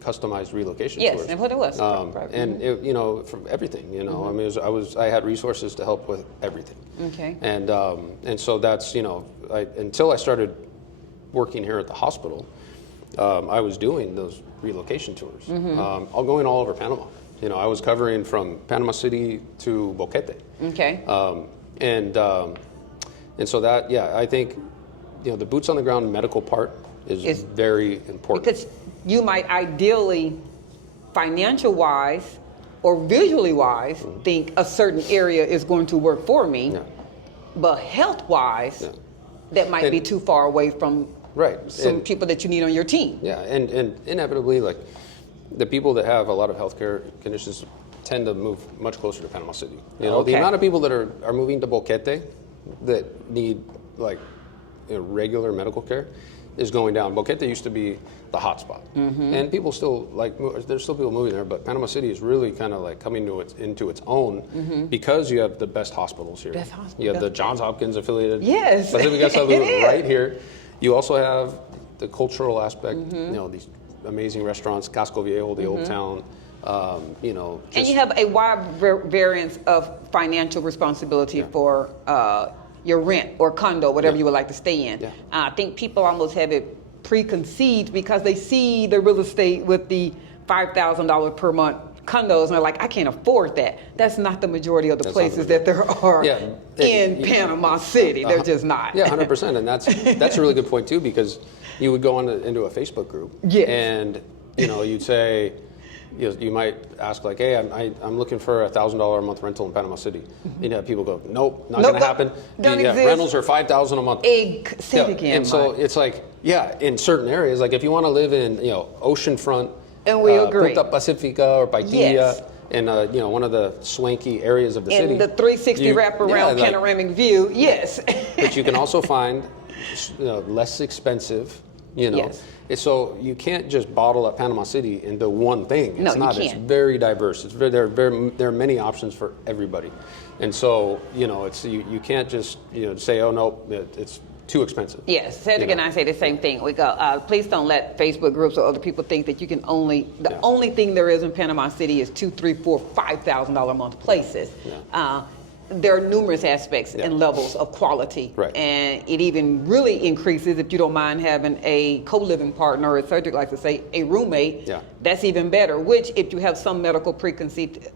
customized relocation tours. Yes, and what it was. And it, from everything. I mean, I had resources to help with everything. Okay. And so that's until I started working here at the hospital. I was doing those relocation tours. I'll go in all over Panama. I was covering from Panama City to Boquete. Okay. And so that, I think, the boots on the ground medical part is very important. Because you might ideally, financial wise or visually wise, think a certain area is going to work for me, but health wise, that might be too far away from some people that you need on your team. Yeah, and inevitably, like, the people that have a lot of healthcare conditions tend to move much closer to Panama City. The amount of people that are moving to Boquete that need, like, regular medical care is going down. Boquete used to be the hot spot, and people still, like, there's still people moving there, but Panama City is really kind of like coming into its own because you have the best hospitals here. You have the Johns Hopkins affiliated Pacifica Salud right here. You also have the cultural aspect, these amazing restaurants, Casco Viejo, the old town. And you have a wide variance of financial responsibility for your rent or condo, whatever you would like to stay in. I think people almost have it preconceived because they see the real estate with the $5,000 per month condos and they're like, I can't afford that. That's not the majority of the places that there are in Panama City. They're just not. Yeah, 100%. And that's a really good point too, because you would go into a Facebook group and you'd say, you might ask, like, hey, I'm looking for $1,000 a month rental in Panama City. People go, nope, not going to happen. Rentals are $5,000 a month. And so it's like, in certain areas, like if you want to live in oceanfront, and we agree, Punta Pacifica or Paitilla, in one of the swanky areas of the city. And the 360 wraparound panoramic view, But you can also find less expensive, So you can't just bottle up Panama City into one thing. It's not. It's very diverse. There are many options for everybody, and so you can't just say, oh no, it's too expensive. Yes, Cedric and I say the same thing. We go, please don't let Facebook groups or other people think that you can the only thing there is in Panama City is $2,000, $3,000, $4,000, $5,000 a month places. There are numerous aspects and levels of quality, and it even really increases if you don't mind having a co-living partner, or as Cedric likes to say, a roommate. That's even better, which if you have some medical preconceived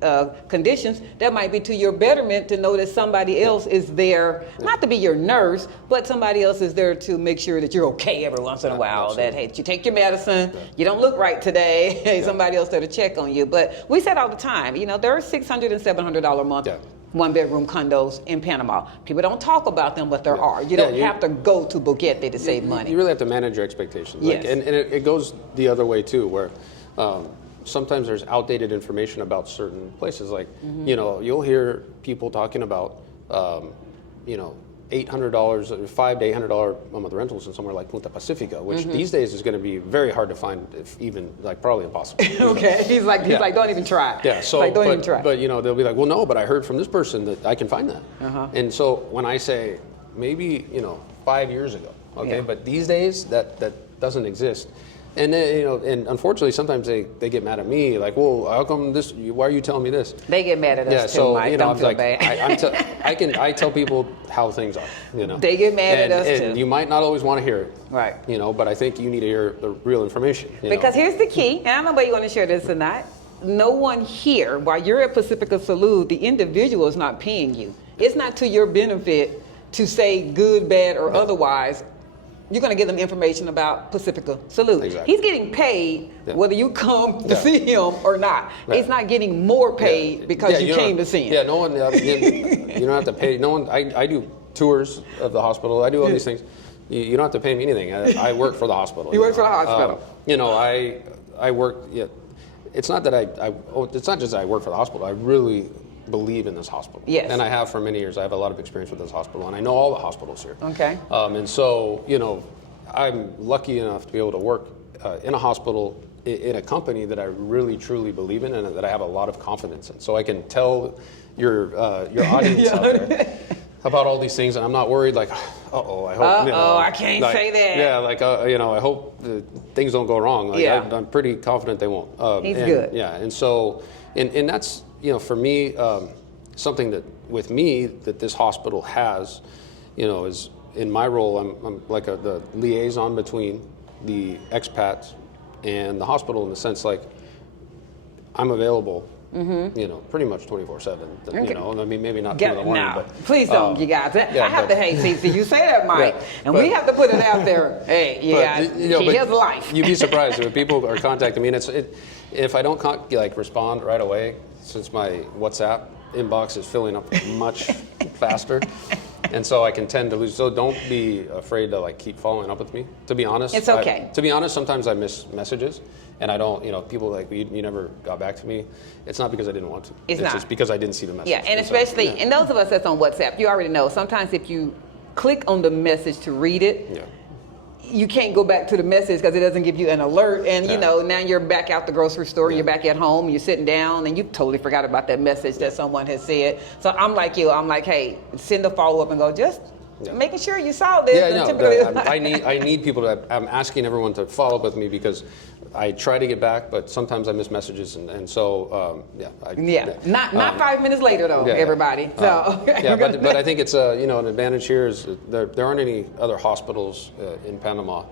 conditions, that might be to your betterment to know that somebody else is there, not to be your nurse, but somebody else is there to make sure that you're okay every once in a while, that, hey, you take your medicine, you don't look right today, hey, somebody else there to check on you. But we said all the time, there are $600 and $700 a month one-bedroom condos in Panama. People don't talk about them, but there are. You don't have to go to Boquete to save money. You really have to manage your expectations. And it goes the other way too, where sometimes there's outdated information about certain places. Like, you'll hear people talking about, $800, $500 to $800 a month rentals in somewhere like Punta Pacifica, which these days is going to be very hard to find, if even, like, probably impossible. He's like, don't even try. So don't even try. But they'll be like, well, no, but I heard from this person that I can find that. And so when I say maybe 5 years ago, but these days that doesn't exist. And then, and unfortunately, sometimes they get mad at me, like, well, how come this? Why are you telling me this? They get mad at us too, Mike. Don't feel bad. I tell people how things are. They get mad at us too. And you might not always want to hear it, right? But I think you need to hear the real information. Because here's the key, and I don't know whether you want to share this or not. No one here, while you're at Pacifica Salud, the individual is not paying you. It's not to your benefit to say good, bad, or otherwise. You're going to give them information about Pacifica Salud. Exactly. He's getting paid whether you come to see him or not. He's not getting more paid because you came to see him. No one. You don't have to pay. No one. I do tours of the hospital. I do all these things. You don't have to pay me anything. I work for the hospital. You work for the hospital. I work. It's not that it's not just that I work for the hospital. I really believe in this hospital. Yes. And I have for many years. I have a lot of experience with this hospital, and I know all the hospitals here. Okay. And so, I'm lucky enough to be able to work in a hospital in a company that I really trually believe in and that I have a lot of confidence in. So I can tell your audience out there about all these things, and I'm not worried like, I hope. I can't say that. Yeah, like I hope things don't go wrong. Like, I'm pretty confident they won't. He's good. Yeah, and so, and that's for me something that with me that this hospital has, is in my role. I'm like the liaison between the expats and the hospital in the sense like I'm available you know, pretty much 24/7. Okay. You know, I mean, maybe not 2 in the morning, now, but please don't, you guys. yeah, I have to hate CC. You say that, Mike, Yeah, and but- we have to put it out there. Hey, you guys, you know, here's life. You'd be surprised when people are contacting me, and if I don't like respond right away, since my WhatsApp inbox is filling up much faster, and so I can tend to lose. So don't be afraid to like keep following up with me. To be honest, It's okay. to be honest, sometimes I miss messages, and I don't. You know, people like you never got back to me. It's not because I didn't want to. It's not. just because I didn't see the message. Yeah, and especially, and those of us that's on WhatsApp, you already know, sometimes if you click on the message to read it, Yeah. you can't go back to the message because it doesn't give you an alert. And, you Yeah. know, now you're back out the grocery store, Yeah. you're back at home, you're sitting down, and you totally forgot about that message that someone has said. So I'm like you, I'm like, hey, send a follow-up and go, just making sure you saw this. Yeah, and no, typically- I need people to. I'm asking everyone to follow up with me because I try to get back, but sometimes I miss messages, and so Not 5 minutes later though, Yeah, yeah. everybody. So yeah, but I think it's you know, an advantage here is there aren't any other hospitals in Panama,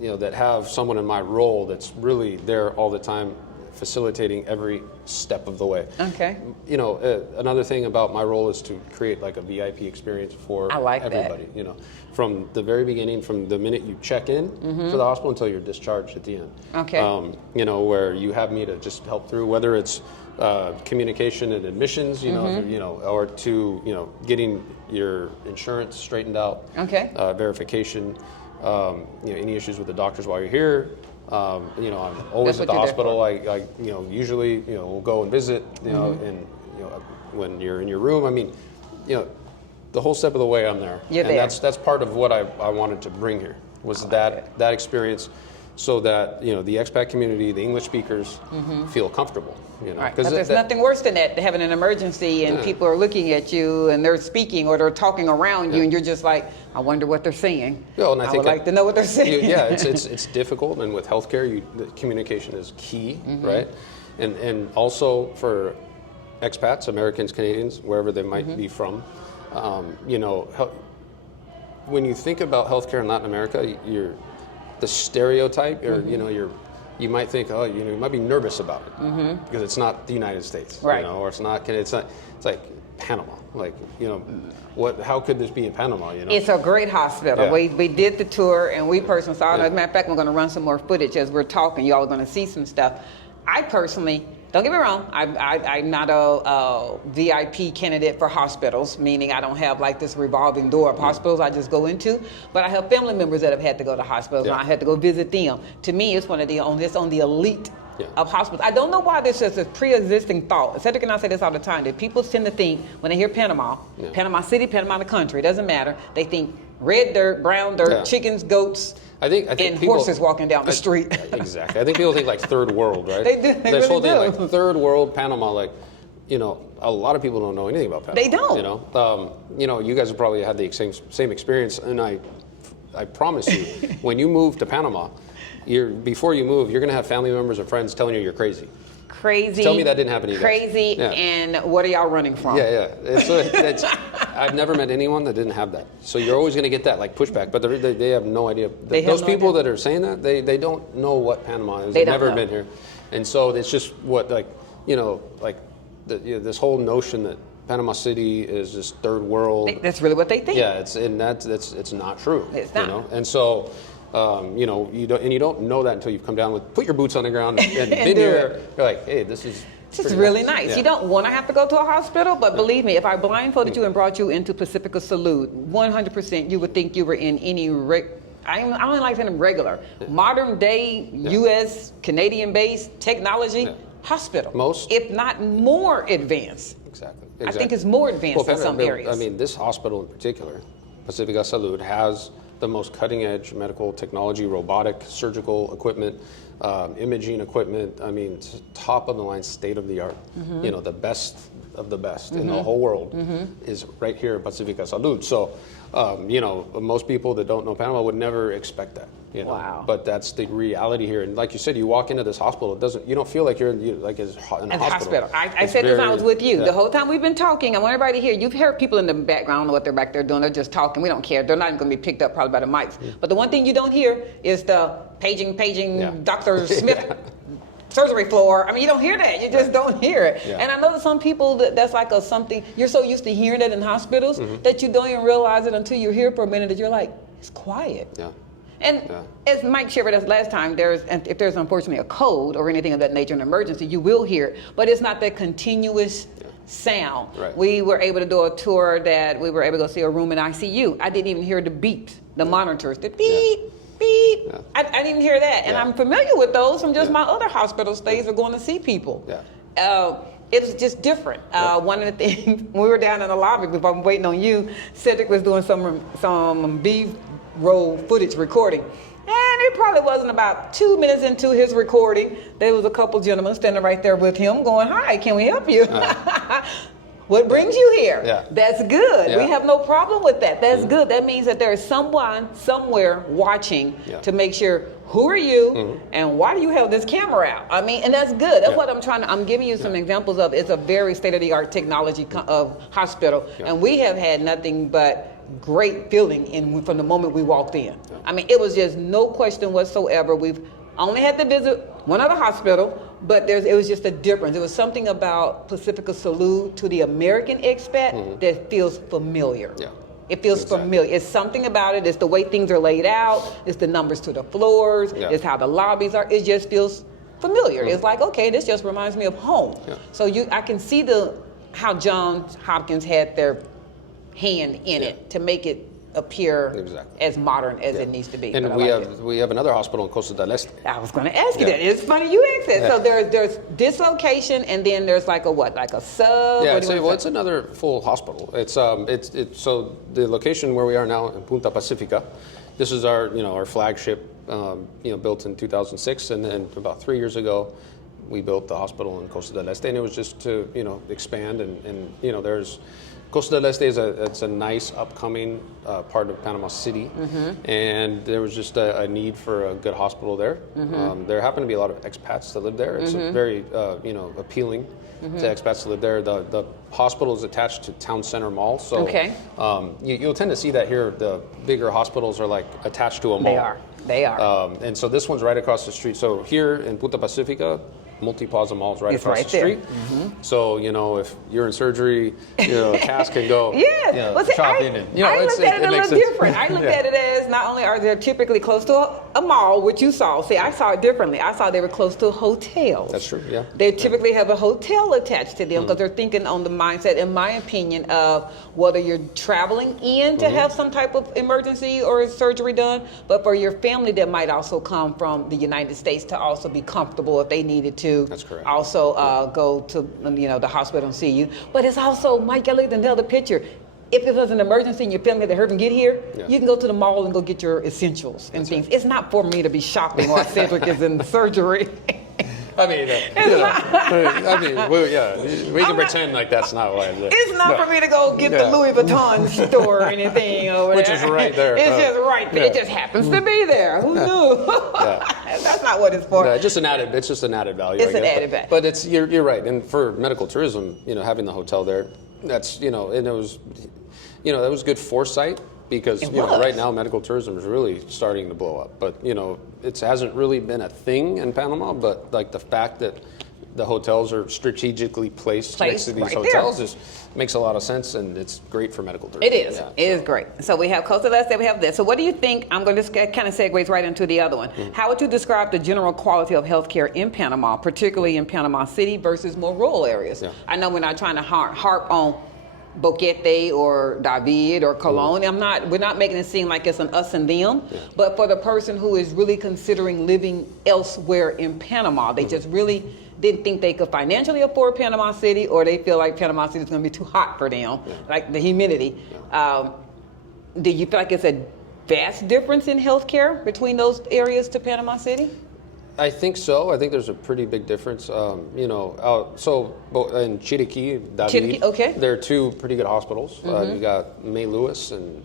you know, that have someone in my role that's really there all the time, facilitating every step of the way. Okay. You know, another thing about my role is to create like a VIP experience for I like that. everybody. You know, from the very beginning, from the minute you check in to the hospital until you're discharged at the end. Okay. You know, where you have me to just help through, whether it's communication and admissions, you know, or to getting your insurance straightened out. Okay. Verification. You know, any issues with the doctors while you're here. You know, I'm always That's at the what you're there hospital. I you know, usually, you know, we'll go and visit, you know, and, you know, when you're in your room, I mean, you know, the whole step of the way I'm there. You're and there. that's part of what I wanted to bring here, was that experience, so that, you know, the expat community, the English speakers feel comfortable, you know. Right. 'Cause there's nothing worse than that, having an emergency and people are looking at you and they're speaking or they're talking around you and you're just like, I wonder what they're saying. Well, and I think would like to know what they're saying. Yeah, it's difficult, and with healthcare, the communication is key, right? And also for expats, Americans, Canadians, wherever they might be from, you know, when you think about healthcare in Latin America, the stereotype, or you know, you might think, oh, you know, you might be nervous about it because it's not the United States, Right. you know, or it's like Panama, like, you know, how could this be in Panama, you know? It's a great hospital. Yeah. We did the tour and we personally saw it. As a matter of fact, we're going to run some more footage as we're talking. Y'all are going to see some stuff. I personally, don't get me wrong, I'm not a VIP candidate for hospitals, meaning I don't have like this revolving door of hospitals I just go into, but I have family members that have had to go to hospitals and I had to go visit them. To me, it's on the elite of hospitals. I don't know why this is a pre-existing thought. Cedric and I say this all the time, that people tend to think when they hear Panama, Panama City, Panama the country, it doesn't matter. They think red dirt, brown dirt, chickens, goats, I think and people, horses walking down the street. Exactly. I think people think like third world, right? They do. They This whole really thing, do. like third world Panama, like, you know, a lot of people don't know anything about Panama. They don't. You know, you guys have probably had the same experience, and I promise you, when you move to Panama, before you move, you're going to have family members or friends telling you you're crazy. Crazy. Tell me that didn't happen to you guys. Crazy, Yeah. and what are y'all running from? Yeah. I've never met anyone that didn't have that. So you're always going to get that like pushback, but they have no idea. Those no people idea. that are saying that, they don't know what Panama is. They They've don't never know. been here, and so it's just what, like, you know, like this whole notion that Panama City is this third world. That's really what they think. Yeah, it's not true. It's not. You know? And so, you know, you don't know that until you've come down put your boots on the ground and been do here. You're like, hey, this is pretty really nice. Yeah. You don't want to have to go to a hospital, but believe me, if I blindfolded you and brought you into Pacifica Salud, 100% you would think you were in any I only like saying regular, modern day U.S. Canadian based technology hospital. Most, if not more advanced. Exactly. I think it's more advanced in some areas. I mean, this hospital in particular, Pacifica Salud, has the most cutting-edge medical technology, robotic surgical equipment, imaging equipment. I mean, top of the line, state of the art. You know, the best of the best in the whole world is right here at Pacifica Salud. So, you know, most people that don't know Panama would never expect that. You know? Wow. But that's the reality here. And like you said, you walk into this hospital, you don't feel like you're in a hospital. I said this when I was with you. The whole time we've been talking, I want everybody to hear, you've heard people in the background, I don't know what they're back there doing, they're just talking, we don't care. They're not even going to be picked up probably by the mics. But the one thing you don't hear is the paging, Dr. Smith. surgery floor. I mean, you don't hear that. You just don't hear it. Yeah. And I know that some people, that's like something, you're so used to hearing it in hospitals that you don't even realize it until you're here for a minute that you're like, it's quiet. Yeah. And as Mike shared with us last time, if there's unfortunately a code or anything of that nature, an emergency, you will hear it. But it's not that continuous sound. Right. We were able to do a tour that we were able to go see a room in ICU. I didn't even hear the beeps, the monitors, the beep, beep. Yeah. I didn't even hear that. And I'm familiar with those from just my other hospital stays of going to see people. Yeah. It was just different. One of the things, when we were down in the lobby before I'm waiting on you, Cedric was doing some B-roll footage recording. And it probably wasn't about 2 minutes into his recording, there was a couple gentlemen standing right there with him going, hi, can we help you? What brings you here? Yeah. That's good. Yeah. We have no problem with that. That's good. That means that there is someone somewhere watching to make sure, who are you and why do you have this camera out? I mean, and that's good. That's what I'm giving you some examples of. It's a very state-of-the-art technology of hospital. And we have had nothing but great feeling from the moment we walked in. I mean, it was just no question whatsoever. We've only had to visit one other hospital, but it was just a difference. It was something about Pacifica Salud to the American expat that feels familiar. Yeah. It feels familiar. It's something about it. It's the way things are laid out. It's the numbers to the floors. Yeah. It's how the lobbies are. It just feels familiar. It's like, okay, this just reminds me of home. Yeah. So I can see how Johns Hopkins had their hand in it to make it appear as modern as it needs to be. And we have another hospital in Costa del Este. I was going to ask you that. It's funny you asked that. So there's this location, and then there's like a sub. Yeah, it's another full hospital. It's so the location where we are now in Punta Pacifica. This is our flagship. Built in 2006, and then about 3 years ago, we built the hospital in Costa del Este, and it was just to expand and there's. Costa del Este it's a nice upcoming part of Panama City, and there was just a need for a good hospital there. There happen to be a lot of expats that live there. It's a very appealing to expats to live there. The hospital is attached to Town Center Mall, so you'll tend to see that here. The bigger hospitals are like attached to a mall. They are. And so this one's right across the street. So here in Punta Pacifica, Multi-Plaza Mall's right across the street. So, if you're in surgery, Cass can go shop in it. I looked at it a little different. I looked at it as not only are they typically close to a mall, which you saw. See, I saw it differently. I saw they were close to hotels. That's true, yeah. They typically have a hotel attached to them because they're thinking on the mindset, in my opinion, of whether you're traveling in to have some type of emergency or surgery done, but for your family that might also come from the United States to also be comfortable if they needed to. That's correct. Also go to the hospital and see you. But it's also, Mike, I looked at another picture. If it was an emergency and your family that hurt and get here, you can go to the mall and go get your essentials and things. Right. It's not for me to be shopping while Cedric is in the surgery. I mean, we can pretend like that's not what I did. It's not for me to go get the Louis Vuitton store or anything over Which there. is right there. It's just right there. It just happens to be there. Who knew? That's not what it's for. It's just an added value. It's an added value. But it's you're right. And for medical tourism, having the hotel there, that's and it was, that was good foresight. Because right now medical tourism is really starting to blow up, but it hasn't really been a thing in Panama. But like the fact that the hotels are strategically placed next to these hotels just makes a lot of sense, and it's great for medical tourism. It is. It is great. So we have Costa del Este, we have this. So what do you think? I'm going to just kind of segues right into the other one. How would you describe the general quality of healthcare in Panama, particularly in Panama City versus more rural areas? I know we're not trying to harp on Boquete or David or Colon. We're not making it seem like it's an us and them, but for the person who is really considering living elsewhere in Panama, they just really didn't think they could financially afford Panama City, or they feel like Panama City is going to be too hot for them, like the humidity. Do you feel like it's a vast difference in healthcare between those areas to Panama City? I think so. I think there's a pretty big difference. So in Chiriquí, David, there are two pretty good hospitals. You got May Lewis and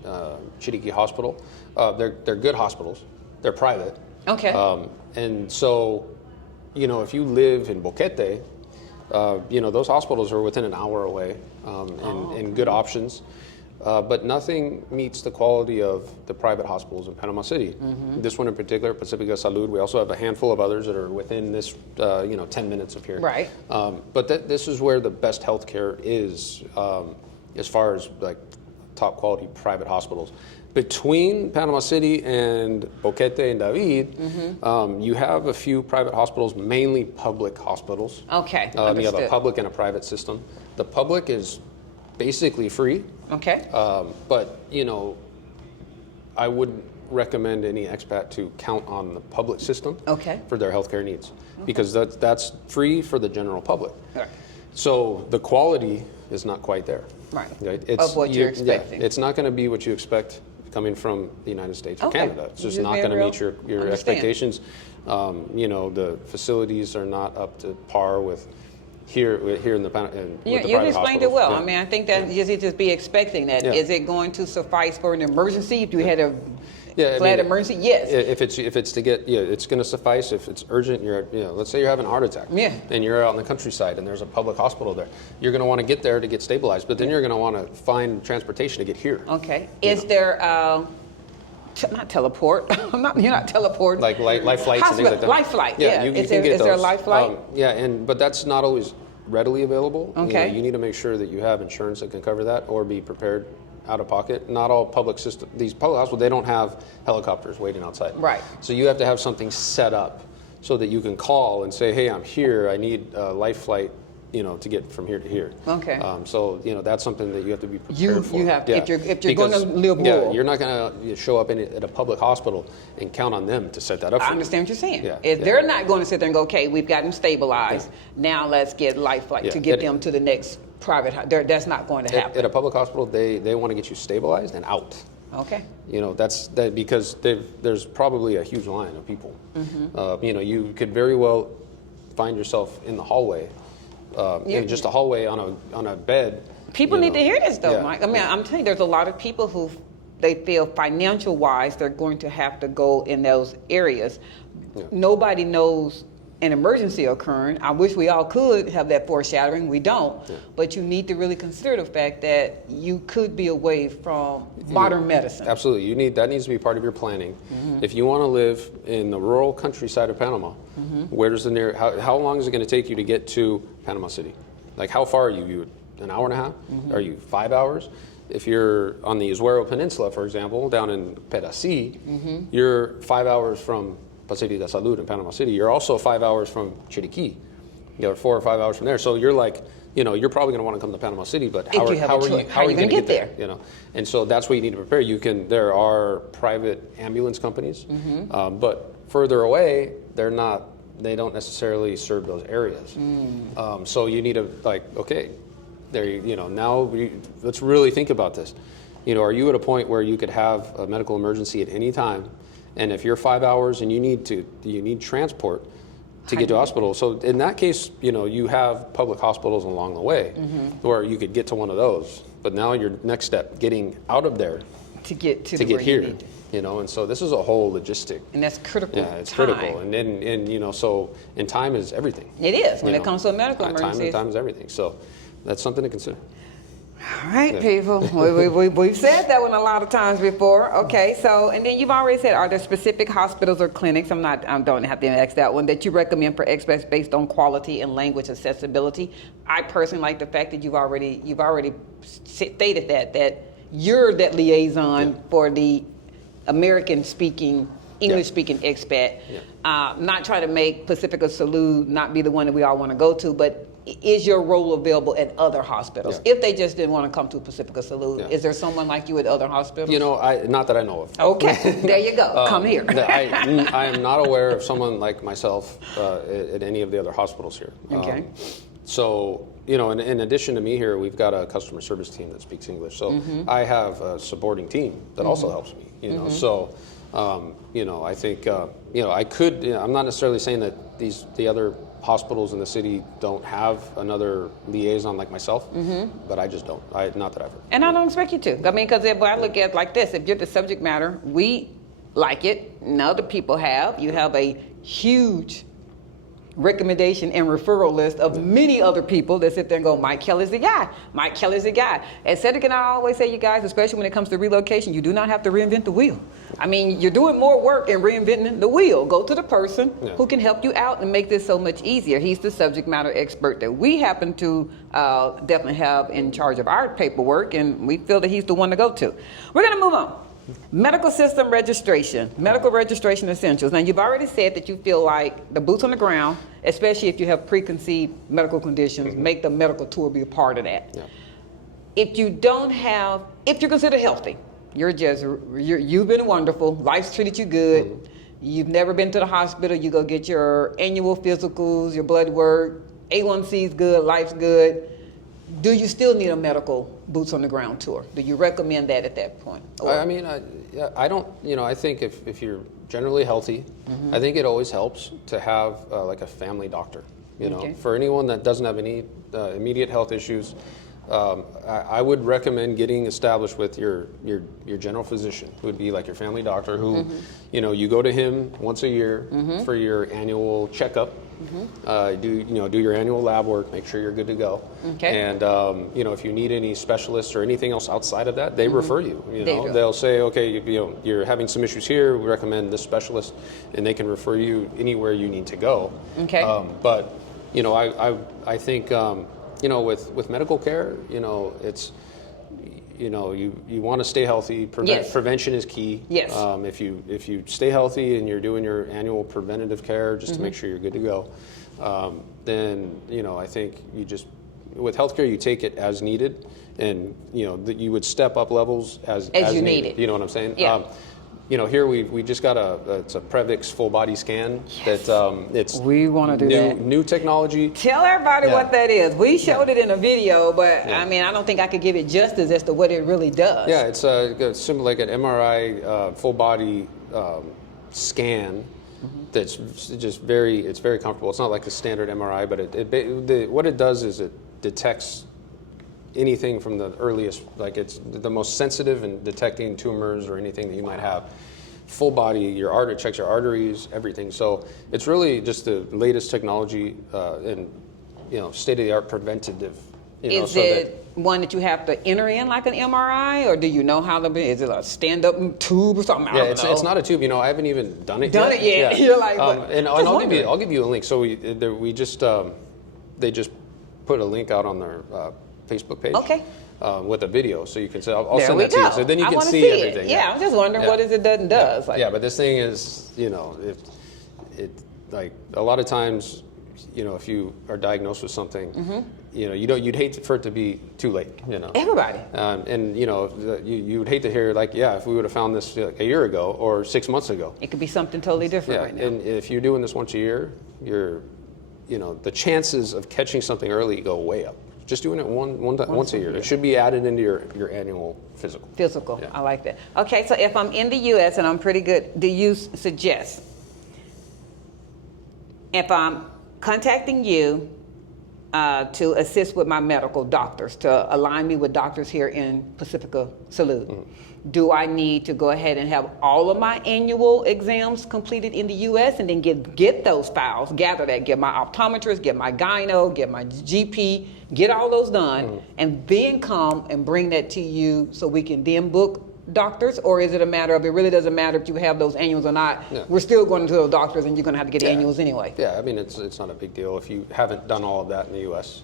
Chiriquí Hospital. They're good hospitals. They're private. Okay. And so, if you live in Boquete, those hospitals are within an hour away, and good options. but nothing meets the quality of the private hospitals in Panama City. This one in particular, Pacifica Salud. We also have a handful of others that are within this, 10 minutes of here. Right. But this is where the best healthcare is, as far as like top quality private hospitals. Between Panama City and Boquete and David, you have a few private hospitals, mainly public hospitals. Okay, You have a understood. public and a private system. The public is basically free. Okay. But, I wouldn't recommend any expat to count on the public system Okay. for their healthcare needs, because that's free for the general public. Right. So the quality is not quite there. Right. It's, Of what you're expecting. it's not going to be what you expect coming from the United States or Okay. Canada. It's just You're not being going to real. meet your Understand. expectations. The facilities are not up to par with here in the private You've hospitals. explained it well. Yeah. I mean, I think that you just be expecting that. Yeah. Is it going to suffice for an emergency if you had a Yeah, I flat mean, emergency? Yes. If it's to get, it's going to suffice if it's urgent. Let's say you're having a heart attack. Yeah. And you're out in the countryside and there's a public hospital there. You're going to want to get there to get stabilized, but then you're going to want to find transportation to get here. Okay. Is there not teleport? You're not teleporting. Like life flights and things like that. Life flight. Yeah. You Is can get there a those. life flight? But that's not always readily available. Okay. You need to make sure that you have insurance that can cover that, or be prepared out of pocket. Not all public system, these public hospitals, they don't have helicopters waiting outside. Right. So you have to have something set up so that you can call and say, hey, I'm here, I need a life flight, to get from here to here. Okay. So that's something that you have to be prepared for. You have, Yeah. if you're going to live Yeah, rural. you're not going to show up at a public hospital and count on them to set that up for I you. understand what you're saying. Yeah, If yeah. they're not going to sit there and go, okay, we've got them stabilized, now let's get life flight Yeah. to get them to the next private. That's not going to happen. At a public hospital, they want to get you stabilized and out. Okay. That's because there's probably a huge line of people. You could very well find yourself in the hallway, in just a hallway on a bed. People need to hear this though, Yeah. Mike. I mean, I'm telling you, there's a lot of people who they feel financial wise they're going to have to go in those areas. Yeah. Nobody knows an emergency occurring. I wish we all could have that foreshadowing. We don't. Yeah. But you need to really consider the fact that you could be away from modern medicine. Absolutely, that needs to be part of your planning. If you want to live in the rural countryside of Panama, where's the near? How long is it going to take you to get to Panama City? Like, how far are you? You an hour and a half? Are you 5 hours? If you're on the Azuero Peninsula, for example, down in Pedasí, you're 5 hours from Pacifica Salud in Panama City. You're also 5 hours from Chiriquí. You're 4 or 5 hours from there. So you're like, you're probably going to want to come to Panama City, but how are you going to get there? And so that's what you need to prepare. There are private ambulance companies, but further away, they don't necessarily serve those areas. So you need to let's really think about this. Are you at a point where you could have a medical emergency at any time? And if you're 5 hours and you need transport to get to a hospital, so in that case, you have public hospitals along the way, where you could get to one of those. But now your next step, getting out of there to get here, and so this is a whole logistic. And that's critical. Yeah, it's time. critical, and time is everything. It is when it comes to a medical emergency. Time is everything. So that's something to consider. All right, people. We've said that one a lot of times before. Okay, so, and then you've already said, are there specific hospitals or clinics, I don't have to ask that one, that you recommend for expats based on quality and language accessibility? I personally like the fact that you've already stated that you're that liaison for the American-speaking, English-speaking expat. Not trying to make Pacifica Salud not be the one that we all want to go to, but is your role available at other hospitals? If they just didn't want to come to Pacifica Salud, is there someone like you at other hospitals? Not that I know of. Okay, there you go. Come here. I am not aware of someone like myself at any of the other hospitals here. Okay. So, in addition to me here, we've got a customer service team that speaks English. So I have a supporting team that also helps me, So, I think, I could, I'm not necessarily saying that the other hospitals in the city don't have another liaison like myself, but I just don't. Not that I've heard. And I don't expect you to. I mean, because if I look at it like this, if you're the subject matter, we like it, and other people have. You have a huge recommendation and referral list of many other people that sit there and go, Mike Kelly's the guy. Mike Kelly's the guy. As Cedric and I always say, you guys, especially when it comes to relocation, you do not have to reinvent the wheel. I mean, you're doing more work in reinventing the wheel. Go to the person who can help you out and make this so much easier. He's the subject matter expert that we happen to definitely have in charge of our paperwork, and we feel that he's the one to go to. We're going to move on. Medical system registration, medical registration essentials. Now, you've already said that you feel like the boots on the ground, especially if you have preconceived medical conditions, make the medical tour be a part of that. Yeah. If you don't have, if you're considered healthy, you've been wonderful, life's treated you good, you've never been to the hospital, you go get your annual physicals, your blood work, A1C's good, life's good. Do you still need a medical boots on the ground tour? Do you recommend that at that point? I mean, I don't, I think if you're generally healthy, I think it always helps to have like a family doctor, know, for anyone that doesn't have any immediate health issues. I would recommend getting established with your general physician, who would be like your family doctor, who, you go to him once a year for your annual checkup. Do your annual lab work, make sure you're good to go. Okay. And if you need any specialists or anything else outside of that, they refer you. They'll say, okay, you're having some issues here. We recommend this specialist, and they can refer you anywhere you need to go. Okay. But I think with medical care, it's you want to stay healthy. Prevention is key. Yes. If you stay healthy and you're doing your annual preventative care just to make sure you're good to go, then I think you just, with healthcare, you take it as needed, and that you would step up levels as you need it. You know what I'm saying? Yeah. Here we just got it's a Previx full body scan. Yes. We want to do that. New technology. Tell everybody what that is. We showed it in a video, but I mean, I don't think I could give it justice as to what it really does. Yeah, it's similar like an MRI full body scan. That's just very comfortable. It's not like a standard MRI, but what it does is it detects anything from the earliest, like it's the most sensitive in detecting tumors or anything that you might have. Full body, checks your arteries, everything. So it's really just the latest technology and state of the art preventative. Is it one that you have to enter in like an MRI, or do you know how to be? Is it a stand-up tube or something? Yeah, it's not a tube. I haven't even done it yet. Yeah. You're like, and I'll give you a link. So we just they just put a link out on their Facebook page. Okay. With a video, so you can say, I'll send that to you. So then you can see everything. Yeah, I'm just wondering what is it does. Yeah, but this thing is, it like a lot of times, if you are diagnosed with something, you'd hate for it to be too late. Everybody. And you would hate to hear like, if we would have found this a year ago or 6 months ago. It could be something totally different right now. And if you're doing this once a year, the chances of catching something early go way up. Just doing it once a year. It should be added into your annual physical. I like that. Okay, so if I'm in the U.S. and I'm pretty good, do you suggest, if I'm contacting you to assist with my medical doctors, to align me with doctors here in Pacifica Salud, do I need to go ahead and have all of my annual exams completed in the U.S. and then get those files, gather that, get my optometrist, get my gyno, get my GP, get all those done, and then come and bring that to you so we can then book doctors? Or is it a matter of, it really doesn't matter if you have those annuals or not, we're still going to those doctors and you're going to have to get annuals anyway? Yeah, I mean, it's not a big deal if you haven't done all of that in the U.S.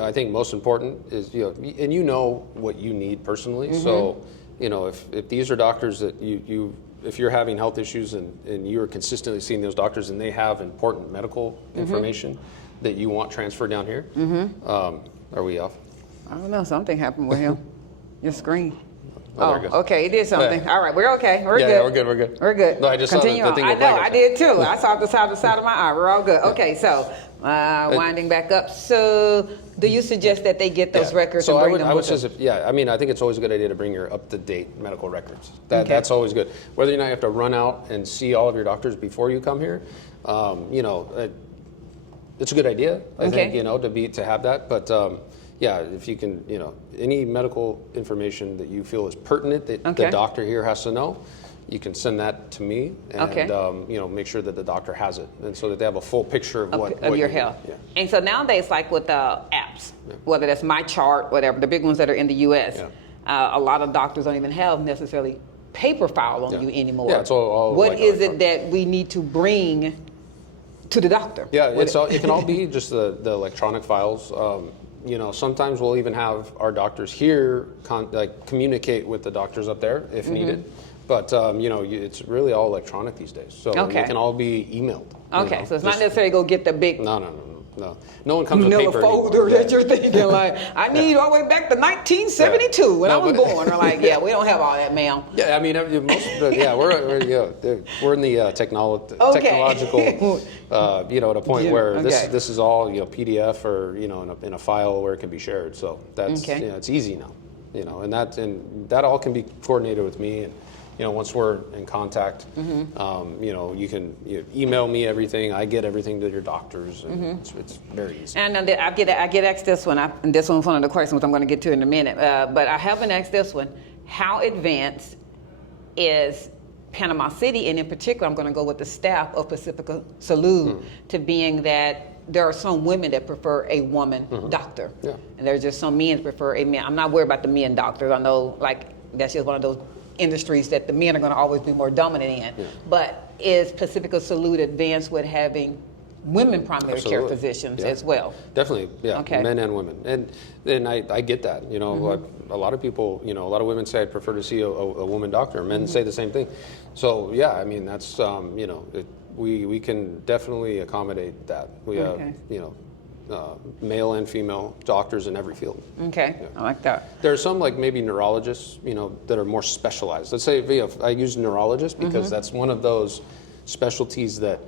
I think most important is, and what you need personally. So, if these are doctors that if you're having health issues and you're consistently seeing those doctors and they have important medical information that you want transferred down here, are we off? I don't know, something happened with him. Your screen. Oh, okay, it did something. Yeah. All right, we're okay. We're good. Yeah, we're good. We're good. No, I just continue saw the thing. I know, I did too. I saw the side of my eye. We're all good. Okay, so winding back up. So, do you suggest that they get those records and bring them? I would suggest, I mean, I think it's always a good idea to bring your up-to-date medical records. That's always good. Whether or not you have to run out and see all of your doctors before you come here, it's a good idea. I think to have that, but. If you can, any medical information that you feel is pertinent that the doctor here has to know, you can send that to me, and Okay. you know, make sure that the doctor has it, and so that they have a full picture of what your you health. need. Yeah. And so nowadays, like with the apps, whether that's My Chart, whatever, the big ones that are in the U.S., a lot of doctors don't even have necessarily paper file on you anymore. Yeah, it's all What like is it that we need to bring to the doctor? Yeah, it can all be just the electronic files. You know, sometimes we'll even have our doctors here communicate with the doctors up there if needed. But you know, it's really all electronic these days, so it can all be emailed. Okay, so it's not necessarily go get the big No one comes with manila paper folder anymore. that you're thinking like, I need all the way back to 1972 when I was born. Or like, yeah, we don't have all that, ma'am. Yeah, I mean, most of the, we're in the technological, you know, at a point where this is all, you know, PDF or, you know, in a file where it can be shared. So that's, you know, it's easy now, you know, and that all can be coordinated with me. And, you know, once we're in contact, you know, you can email me everything. I get everything to your doctors, and it's very easy. And I get asked this one, and this one's one of the questions I'm going to get to in a minute. But I haven't asked this one. How advanced is Panama City, and in particular, I'm going to go with the staff of Pacifica Salud, to being that there are some women that prefer a woman doctor, and there's just some men that prefer a man. I'm not worried about the men doctors. I know, like, that's just one of those industries that the men are going to always be more dominant in. But is Pacifica Salud advanced with having women primary care physicians as well? Definitely, men and women. And I get that. You know, a lot of people, you know, a lot of women say I'd prefer to see a woman doctor. Men say the same thing. So yeah, I mean, that's, you know, we can definitely accommodate that. We have, you know, male and female doctors in every field. Okay, I like that. There are some, like maybe neurologists, you know, that are more specialized. Let's say I use neurologist because that's one of those specialties that,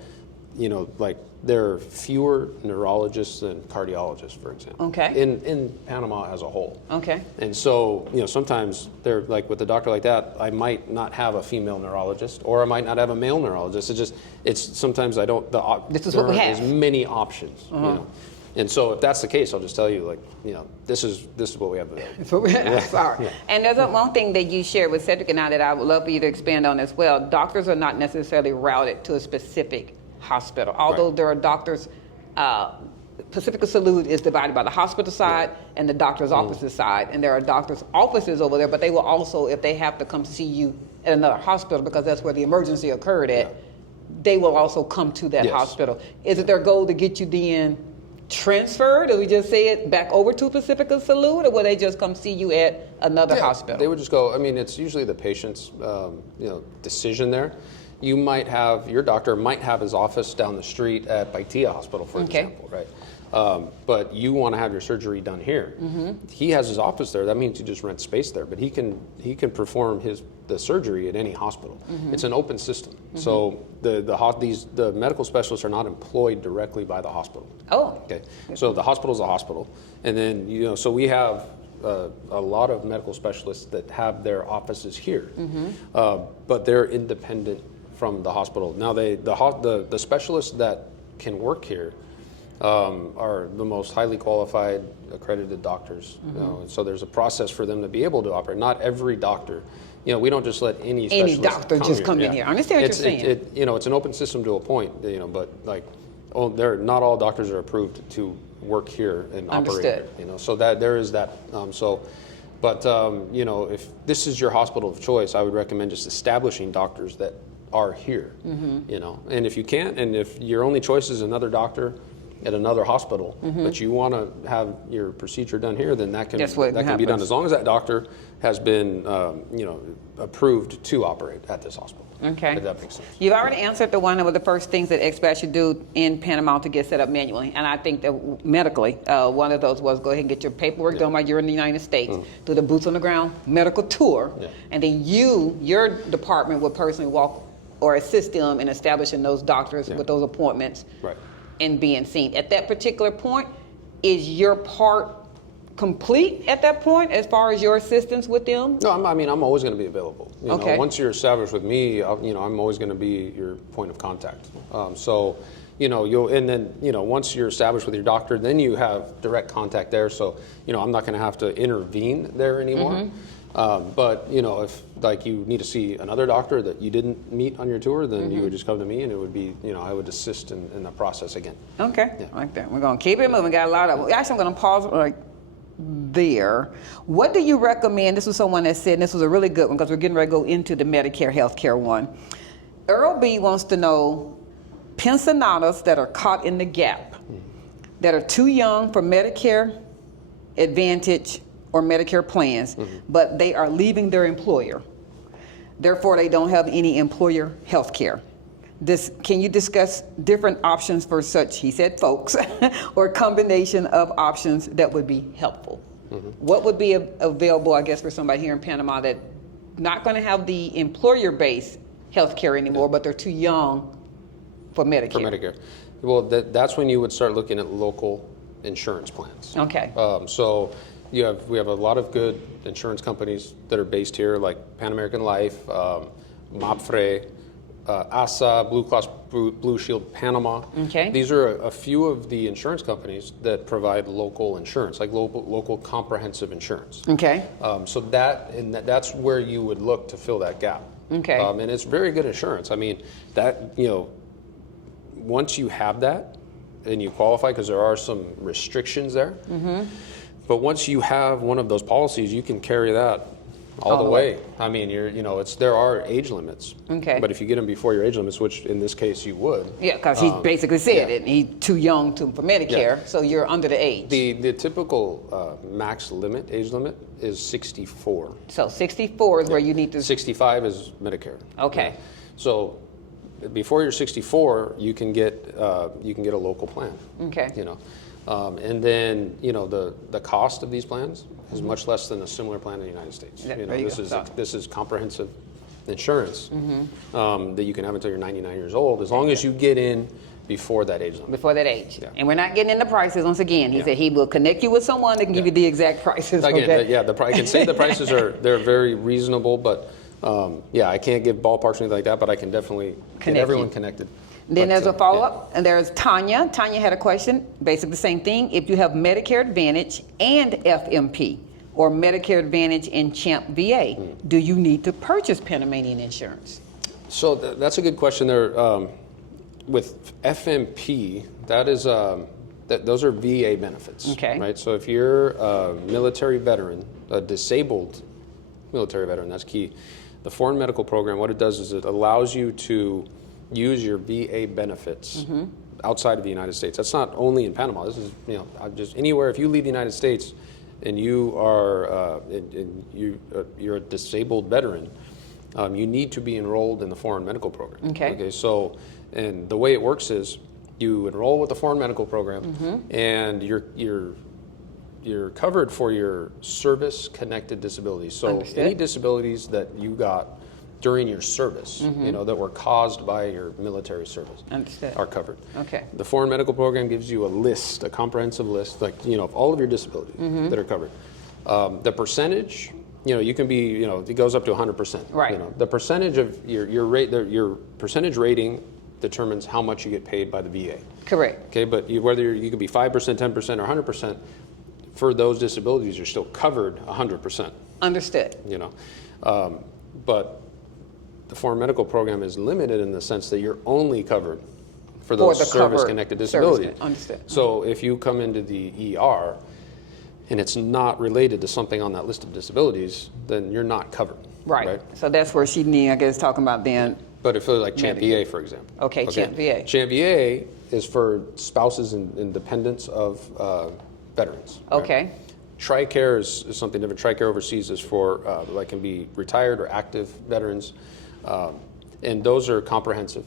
you know, like there are fewer neurologists than cardiologists, for example. Okay. In Panama as a whole. Okay. And so, you know, sometimes they're like with a doctor like that, I might not have a female neurologist, or I might not have a male neurologist. It's sometimes I don't. This is what we have. There's many options. You know. And so if that's the case, I'll just tell you, like, you know, this is what we have available. So sorry. And there's one thing that you shared with Cedric and I that I would love for you to expand on as well. Doctors are not necessarily routed to a specific hospital, although there are doctors. Pacifica Salud is divided by the hospital side and the doctor's offices side, and there are doctors' offices over there, but they will also, if they have to come see you at another hospital because that's where the emergency occurred at, they will also come to that hospital. Is it their goal to get you then transferred, or we just say it back over to Pacifica Salud, or will they just come see you at another hospital? They would just go. I mean, it's usually the patient's you know, decision there. You might have, your doctor might have his office down the street at Baitia Hospital, for example, right? But you want to have your surgery done here. He has his office there. That means you just rent space there. But he can perform the surgery at any hospital. It's an open system. So the medical specialists are not employed directly by the hospital. Oh. Okay. So the hospital is a hospital, and then, you know, so we have a lot of medical specialists that have their offices here, but they're independent from the hospital. Now the specialists that can work here are the most highly qualified, accredited doctors. You know, so there's a process for them to be able to operate. Not every doctor, you know, we don't just let any specialist doctor just come in here. I understand what you're saying. You know, it's an open system to a point. You know, but like, not all doctors are approved to work here and operate here. You know, so that there is that. But you know, if this is your hospital of choice, I would recommend just establishing doctors that are here. You know, and if you can't, and if your only choice is another doctor at another hospital, but you want to have your procedure done here, then that can be done as long as that doctor has been, you know, approved to operate at this hospital. Okay. If that makes sense. You've already answered the one of the first things that expats should do in Panama to get set up manually, and I think that medically, one of those was go ahead and get your paperwork done while you're in the United States, do the boots on the ground medical tour, and then your department would personally walk or assist them in establishing those doctors with those appointments. Right. And being seen. At that particular point, is your part complete at that point as far as your assistance with them? No, I mean, I'm always going to be available. You know, once you're established with me, you know, I'm always going to be your point of contact. So, you know, and then, you know, once you're established with your doctor, then you have direct contact there. So, you know, I'm not going to have to intervene there anymore. But if like you need to see another doctor that you didn't meet on your tour, then you would just come to me, and it would be, I would assist in the process again. Okay, Yeah. like that. We're gonna keep it moving. Got a lot of. Actually, I'm gonna pause right there. What do you recommend? This was someone that said, and this was a really good one because we're getting ready to go into the Medicare healthcare one. Earl B wants to know pensionados that are caught in the gap, that are too young for Medicare Advantage or Medicare plans, but they are leaving their employer. Therefore, they don't have any employer health care. Can you discuss different options for such, he said, folks, or a combination of options that would be helpful? What would be available, I guess, for somebody here in Panama that not going to have the employer-based health care anymore, but they're too young for Medicare? For Medicare. Well, that's when you would start looking at local insurance plans. Okay. So we have a lot of good insurance companies that are based here, like Pan American Life, MAPFRE, ASA, Blue Cross Blue Shield Panama. Okay. These are a few of the insurance companies that provide local insurance, like local comprehensive insurance. Okay. So that's where you would look to fill that gap. Okay. And it's very good insurance. I mean, that, once you have that and you qualify, because there are some restrictions there, but once you have one of those policies, you can carry that all the way. I mean, there are age limits. Okay. But if you get them before your age limits, which in this case you would. Yeah, because he basically said it. He's too young for Medicare, so you're under the age. The typical max age limit is 64. So 64 is where you need to. 65 is Medicare. Okay. Yeah. So before you're 64, you can get a local plan. Okay. And then the cost of these plans is much less than a similar plan in the United States. This is comprehensive insurance that you can have until you're 99 years old, as long as you get in before that age limit. Before that age. Yeah. And we're not getting into prices once again. He said he will connect you with someone that can give you the exact prices. Again, okay? I can say the prices they're very reasonable, but I can't give ballparks or anything like that, but I can definitely get everyone connected. Then there's a follow-up, and there's Tanya. Tanya had a question, basically the same thing. If you have Medicare Advantage and FMP, or Medicare Advantage and CHAMP VA, do you need to purchase Panamanian insurance? So that's a good question there. With FMP, those are VA benefits. Okay. Right. So if you're a military veteran, a disabled military veteran, that's key. The Foreign Medical Program, what it does is it allows you to use your VA benefits outside of the United States. That's not only in Panama. This is just anywhere. If you leave the United States and you are you're a disabled veteran, you need to be enrolled in the Foreign Medical Program. Okay. So, and the way it works is you enroll with the Foreign Medical Program, and you're covered for your service-connected disabilities. So Understood. any disabilities that you got during your service, that were caused by your military service, Understood. are covered. Okay. The Foreign Medical Program gives you a comprehensive list, of all of your disabilities that are covered. The percentage, you can be, it goes up to 100%. Right. The percentage of your rate, your percentage rating determines how much you get paid by the VA. Correct. Okay, but whether you could be 5%, 10%, or 100%, for those disabilities, you're still covered 100%. Understood. But the Foreign Medical Program is limited in the sense that you're only covered for those service-connected disabilities. Understood. So if you come into the ER and it's not related to something on that list of disabilities, then you're not covered. Right. So that's where she needs, I guess, talking about then. But if it was like CHAMP VA, for example. Okay, CHAMP VA. CHAMP VA is for spouses and dependents of veterans. Okay. Right? TRICARE is something different. TRICARE overseas is for can be retired or active veterans, and those are comprehensive.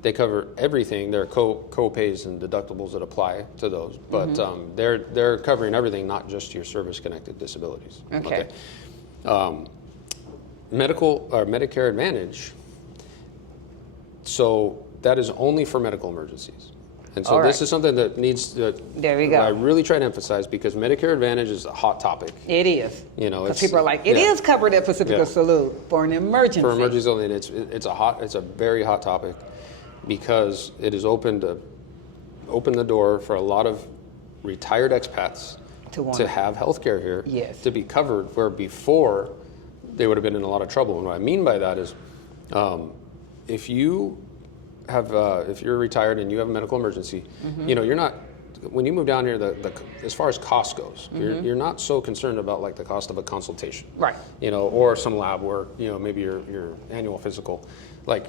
They cover everything. There are co-pays and deductibles that apply to those, but they're covering everything, not just your service-connected disabilities. Okay. Medicare Advantage. So that is only for medical emergencies. And so this is something that needs to, there we go. I really try to emphasize, because Medicare Advantage is a hot topic. It is. Because people are like, it is covered at Pacifica Salud for an emergency. For emergencies only, and it's a very hot topic, because it has opened the door for a lot of retired expats to have health care here, Yes. to be covered, where before they would have been in a lot of trouble. And what I mean by that is, if you have, if you're retired and you have a medical emergency, you know, you're not, when you move down here, as far as cost goes, you're not so concerned about like the cost of a consultation, Right. you know, or some lab work, you know, maybe your annual physical. Like,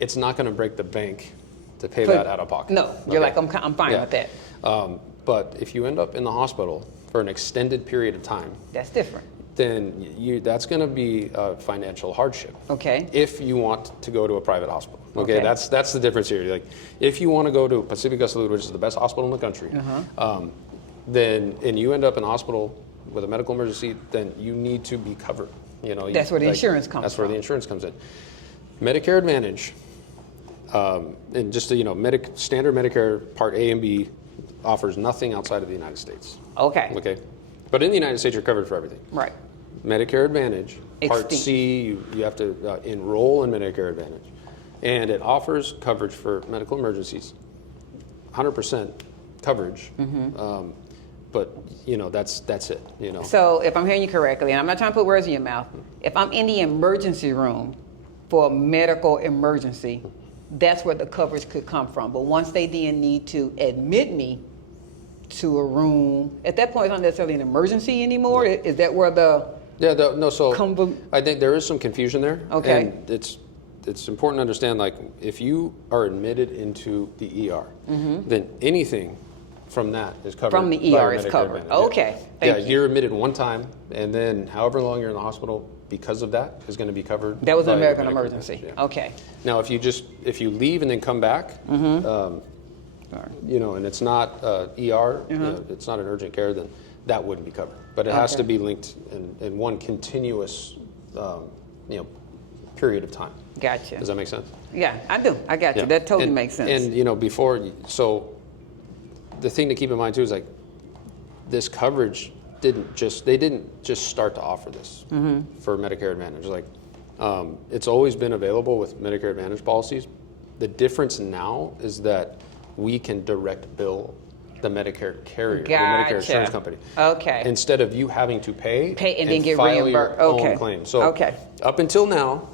it's not going to break the bank to pay that out of pocket. No, you're like, I'm fine Yeah. with that. But if you end up in the hospital for an extended period of time, That's different. then that's going to be a financial hardship. Okay. If you want to go to a private hospital. Okay, Okay. that's the difference here. Like, if you want to go to Pacifica Salud, which is the best hospital in the country, then and you end up in a hospital with a medical emergency, then you need to be covered. You know, That's where the insurance comes That's where from. the insurance comes in. Medicare Advantage, and just you know, standard Medicare Part A and B offers nothing outside of the United States. Okay. Okay, but in the United States, you're covered for everything. Right. Medicare Advantage, Part Extinct. C, you have to enroll in Medicare Advantage. And it offers coverage for medical emergencies, 100% coverage. But, you know, that's it, you know. So if I'm hearing you correctly, and I'm not trying to put words in your mouth, if I'm in the emergency room for a medical emergency, that's where the coverage could come from. But once they then need to admit me to a room, at that point it's not necessarily an emergency anymore. Yeah. Is that where the No, so Convo- I think there is some confusion there. Okay. And it's important to understand, like, if you are admitted into the ER, then anything from that is covered. From the by ER Medicare is covered. Advantage. Okay, Yeah, thank you. you're admitted one time, and then however long you're in the hospital because of that is going to be covered. that was by an your American Medicare emergency? Advantage, yeah. Okay. Now, if you leave and then come back, you know, and it's not ER, you know, it's not an urgent care, then that wouldn't be covered. But it has Okay. to be linked in one continuous, you know, period of time. Gotcha. Does that make sense? Yeah, I do. I got you. Yeah. That totally And- makes sense. And you know, so the thing to keep in mind too is like this coverage they didn't just start to offer this for Medicare Advantage. Like it's always been available with Medicare Advantage policies. The difference now is that we can direct bill the Medicare carrier, the Medicare Gotcha. insurance company. Okay. Instead of you having to pay and then get file reimbursed. your Okay. own claim. So Okay. up until now,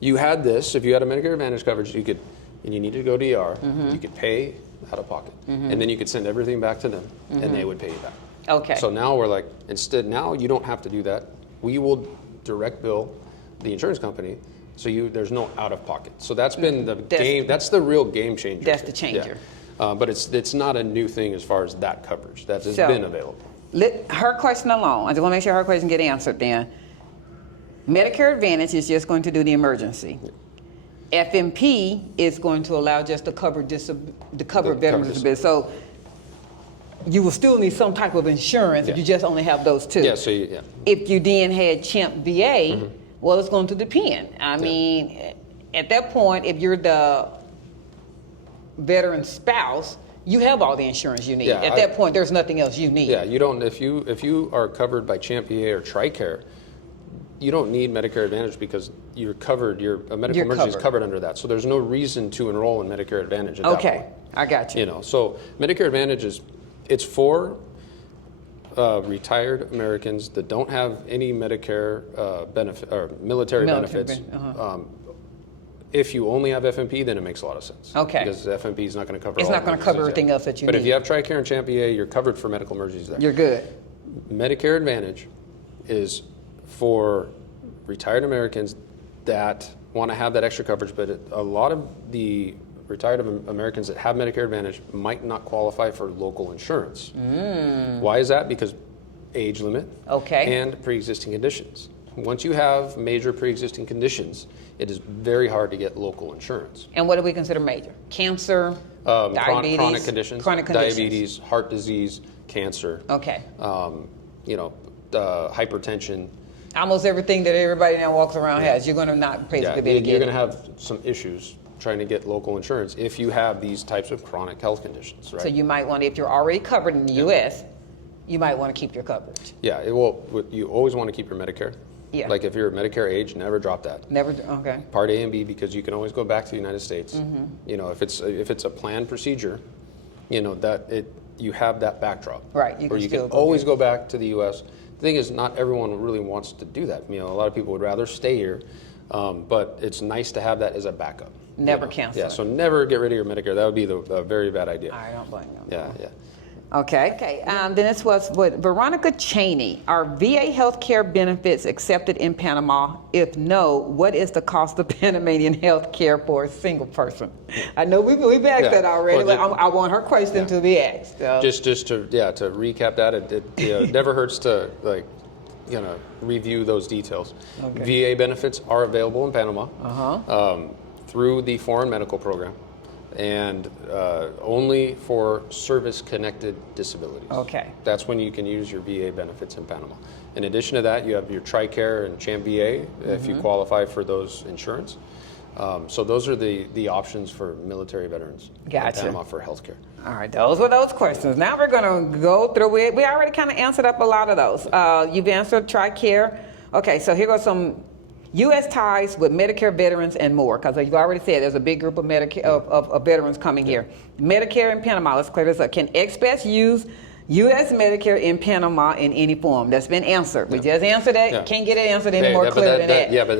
you had this. If you had a Medicare Advantage coverage, you could, and you needed to go to ER, you could pay out of pocket, and then you could send everything back to them, and they would pay you back. Okay. So now we're like, instead, now you don't have to do that. We will direct bill the insurance company, so there's no out of pocket. So that's been the game. That's the real game changer. That's the here. changer. Yeah. But it's not a new thing as far as that coverage. That has So- been available. Let her question alone. I just want to make sure her question get answered then. Medicare Advantage is just going to do the emergency. FMP is going to allow just to cover veterans disability. So you will still need some type of insurance if Yeah. you just only have those two. Yeah. So If you then had CHIMP VA, well, it's going to depend. I mean, at that point, if you're the veteran spouse, you have all the insurance you need. Yeah, At that point, there's nothing else you need. Yeah, you don't. If you are covered by CHIMP VA or TRICARE, you don't need Medicare Advantage because you're covered. A medical You're emergency is covered. covered under that. So there's no reason to enroll in Medicare Advantage at that Okay, point. I got you. You know, so Medicare Advantage it's for retired Americans that don't have any Medicare benefit or military benefits. If you only have FMP, then it makes a lot of sense. Okay. Because FMP is not going to cover. It's all not going to cover emergencies, everything else that you But need. if you have TRICARE and CHIMP VA, you're covered for medical emergencies there. You're good. Medicare Advantage is for retired Americans that want to have that extra coverage, but a lot of the retired Americans that have Medicare Advantage might not qualify for local insurance. Why is that? Because age limit and pre-existing conditions. Once you have major pre-existing conditions, it is very hard to get local insurance. And what do we consider major? Cancer, diabetes, chronic conditions, diabetes, heart disease, cancer. Okay. Hypertension. Almost everything that everybody now walks around has, you're going to not basically be able to get you're it. going to have some issues trying to get local insurance if you have these types of chronic health conditions, right? So you might want to, if you're already covered in the U.S., you might want to keep your coverage. Yeah, you always want to keep your Medicare. Yeah. Like if you're Medicare age, never drop that. Never, okay. Part A and B, because you can always go back to the United States. You know, if it's a planned procedure, you know, that you have that backdrop. Right. You can always go back to the U.S. The thing is, not everyone really wants to do that. You know, a lot of people would rather stay here, but it's nice to have that as a backup. Never cancel. Yeah, so never get rid of your Medicare. That would be a very bad idea. I don't blame you. Yeah. Okay. Then this was with Veronica Cheney. Are VA healthcare benefits accepted in Panama? If no, what is the cost of Panamanian healthcare for a single person? I know we've asked that already, but I want her question to be asked. So. Just to recap that, it never hurts to review those details. Okay. VA benefits are available in Panama through the Foreign Medical Program, and only for service-connected disabilities. Okay. That's when you can use your VA benefits in Panama. In addition to that, you have your TRICARE and CHAM VA if you qualify for those insurance. So those are the options for military veterans in Panama for healthcare. All right, those were those questions. Now we're going to go through it. We already kind of answered up a lot of those. You've answered TRICARE. Okay, so here goes some U.S. ties with Medicare veterans and more, because you've already said there's a big group of Medicare of veterans coming here. Medicare in Panama, let's clear this up. Can expats use U.S. Medicare in Panama in any form? That's been answered. We just answered that. You can't get it answered any more clear than that. Yeah, but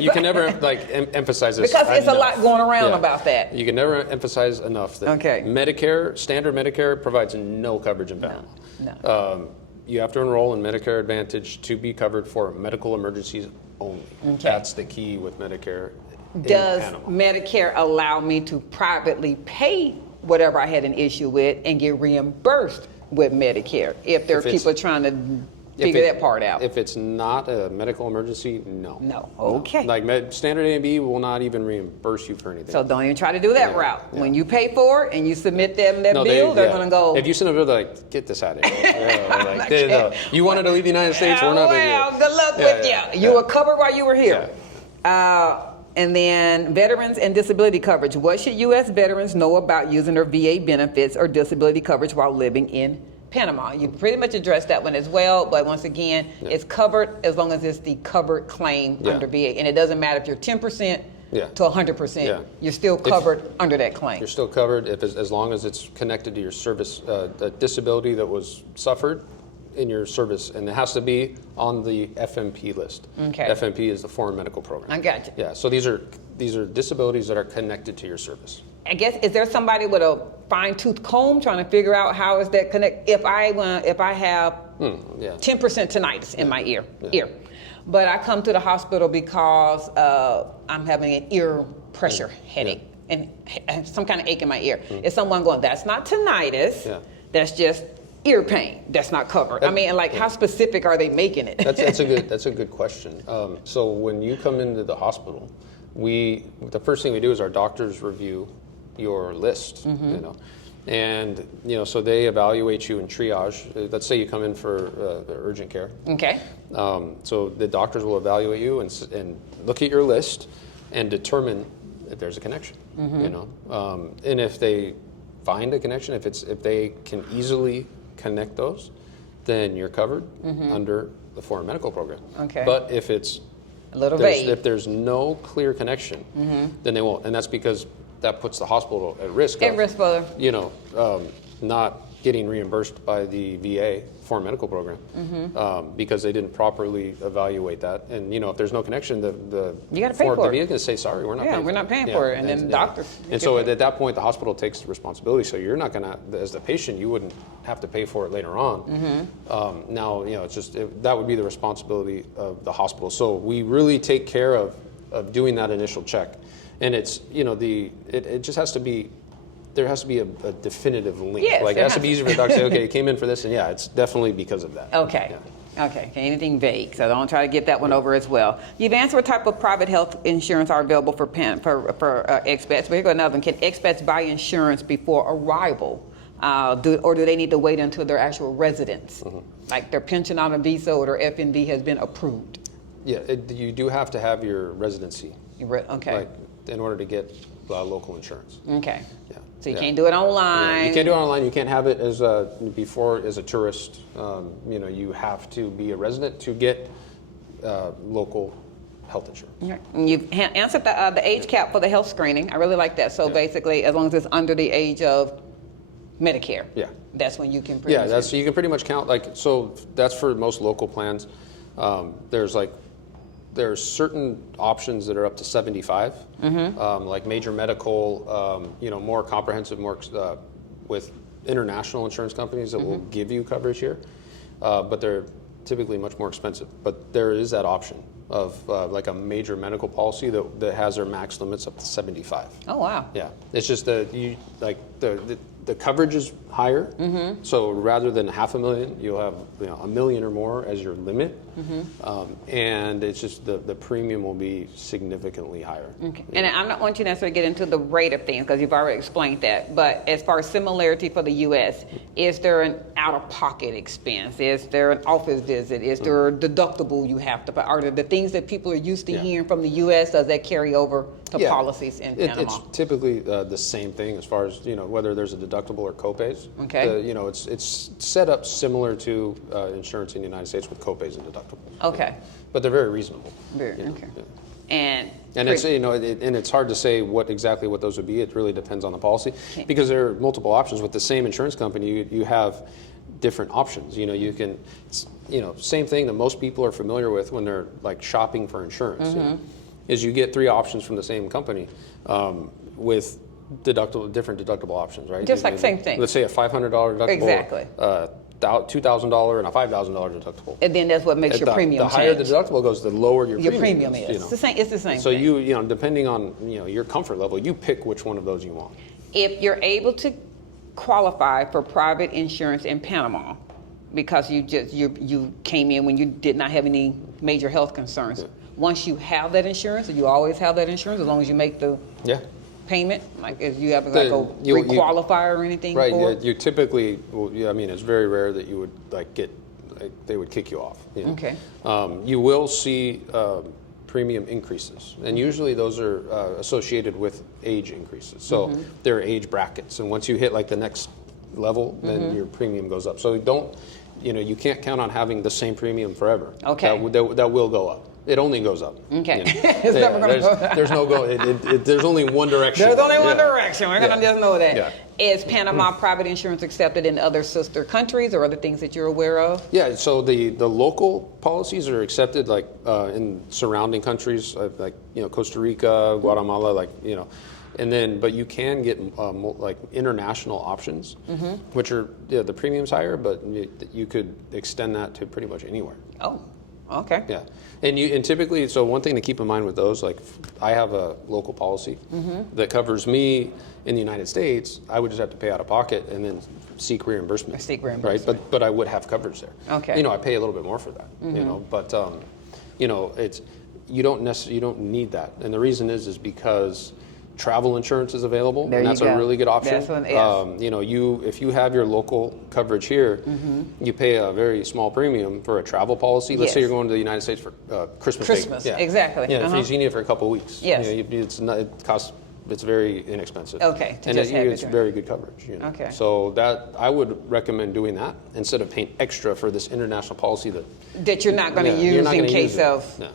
you can never emphasize this because it's enough. A lot going around about that. You can never emphasize enough that Medicare, standard Medicare, provides no coverage in Panama. No. You have to enroll in Medicare Advantage to be covered for medical emergencies only. Okay. That's the key with Medicare in Panama. Medicare allow me to privately pay whatever I had an issue with and get reimbursed with Medicare if there are people trying to figure that part out? If it's not a medical emergency, no. No. Okay. Like standard A and B will not even reimburse you for anything. So don't even try to do that route. Yeah. When you pay for it and you submit them that bill, they're going to go. If you send a bill, they're like, get this out of here. You wanted to leave the United States, we're not good luck with you. You were covered while you were here. And then veterans and disability coverage. What should U.S. veterans know about using their VA benefits or disability coverage while living in Panama? You pretty much addressed that one as well, but once again, it's covered as long as it's the covered claim under VA. And it doesn't matter if you're 10% to 100%, you're still covered under that claim. You're still covered as long as it's connected to your service, a disability that was suffered in your service, and it has to be on the FMP list. Okay. FMP is the Foreign Medical Program. I got you. Yeah, so these are disabilities that are connected to your service. I guess, is there somebody with a fine-tooth comb trying to figure out how is that connect? If I have 10% tinnitus in my ear, but I come to the hospital because I'm having an ear pressure headache and some kind of ache in my ear. Is someone going, that's not tinnitus, that's just ear pain, that's not covered? How specific are they making it? That's a good question. So when you come into the hospital, the first thing we do is our doctors review your list, and so they evaluate you in triage. Let's say you come in for urgent care. Okay. So the doctors will evaluate you and look at your list and determine if there's a connection. And if they find a connection, if they can easily connect those, then you're covered under the Foreign Medical Program. Okay. But if it's a little vague, if there's no clear connection, then they won't, and that's because that puts the hospital at risk. Not getting reimbursed by the VA Foreign Medical Program because they didn't properly evaluate that. And if there's no connection, the you got to pay for it. The VA is going to say, sorry, we're not paying. We're not paying for it, and then the doctor. And so at that point, the hospital takes the responsibility. So you're not going to, as the patient, you wouldn't have to pay for it later on. Now, it's just that would be the responsibility of the hospital. So we really take care of doing that initial check, and it's it just has to be. There has to be a definitive link. Yes, it has to be easy for the doctor to say, okay, it came in for this, and it's definitely because of that. Okay. Yeah. Okay, anything vague, so don't try to get that one over as well. You've answered what type of private health insurance are available for expats, but here goes another one. Can expats buy insurance before arrival, or do they need to wait until their actual residence, like their pension on a visa or their FNV has been approved? Yeah, you do have to have your residency. Okay. In order to get local insurance. Okay. Yeah. So you can't do it online. Yeah, you can't do it online. You can't have it as a tourist. You have to be a resident to get local health insurance. Okay. And you've answered the age cap for the health screening. I really like that. So basically, as long as it's under the age of Medicare. Yeah. That's when you can. Yeah, you can pretty much count so that's for most local plans. There's certain options that are up to 75, like major medical, more comprehensive, with international insurance companies that will give you coverage here, but they're typically much more expensive. But there is that option of like a major medical policy that has their max limits up to 75. Oh wow. Yeah, it's just that the coverage is higher. So rather than $500,000, you'll have $1 million or more as your limit, and it's just the premium will be significantly higher. Okay. And I don't want you to necessarily get into the rate of things because you've already explained that. But as far as similarity for the U.S., is there an out-of-pocket expense? Is there an office visit? Is there a deductible you have to pay? Are there the things that people are used to hearing from the U.S.? Does that carry over to policies in Panama? It's typically the same thing as far as whether there's a deductible or copays. Okay. It's set up similar to insurance in the United States with copays and deductibles. Okay. But they're very reasonable. Okay. Yeah. And it's and it's hard to say exactly what those would be. It really depends on the policy because there are multiple options with the same insurance company. You have different options. You can same thing that most people are familiar with when they're like shopping for insurance. Is you get 3 options from the same company with different deductible options, right? Just like same thing. Let's say a $500 deductible. Exactly. $2,000 and a $5,000 deductible. And then that's what makes your premium The higher change. the deductible goes, the lower your premium is. It's the same So thing. depending on your comfort level, you pick which one of those you want. If you're able to qualify for private insurance in Panama, because you came in when you did not have any major health concerns. Once you have that insurance, and you always have that insurance as long as you make the payment, like if you have re-qualifier or anything. Right. For You typically, it's very rare that you would they would kick you off. Okay. You will see premium increases, and usually those are associated with age increases. So there are age brackets, and once you hit like the next level, then your premium goes up. So you can't count on having the same premium forever. Okay. That will go up. It only goes up. Okay. It's never going to go up. There's no go. There's only one direction. There's only one direction. We're going to just know that. Yeah. Is Panama private insurance accepted in other sister countries or other things that you're aware of? Yeah. So the local policies are accepted in surrounding countries like Costa Rica, Guatemala, and then but you can get international options, which are the premium's higher, but you could extend that to pretty much anywhere. Oh. Okay. Yeah, and typically, so one thing to keep in mind with those, I have a local policy that covers me in the United States. I would just have to pay out of pocket and then seek reimbursement. Right, but I would have coverage there. Okay. I pay a little bit more for that. But it's you don't need that, and the reason is because travel insurance is available, and that's a really good option. That's one, if you have your local coverage here, you pay a very small premium for a travel policy. Let's say you're going to the United States for Christmas. Exactly. Yeah, if you need it for a couple of weeks. Yes. It's very inexpensive. Okay. It's very good coverage. Okay. So that I would recommend doing that instead of paying extra for this international policy that you're not going to use in case of. No.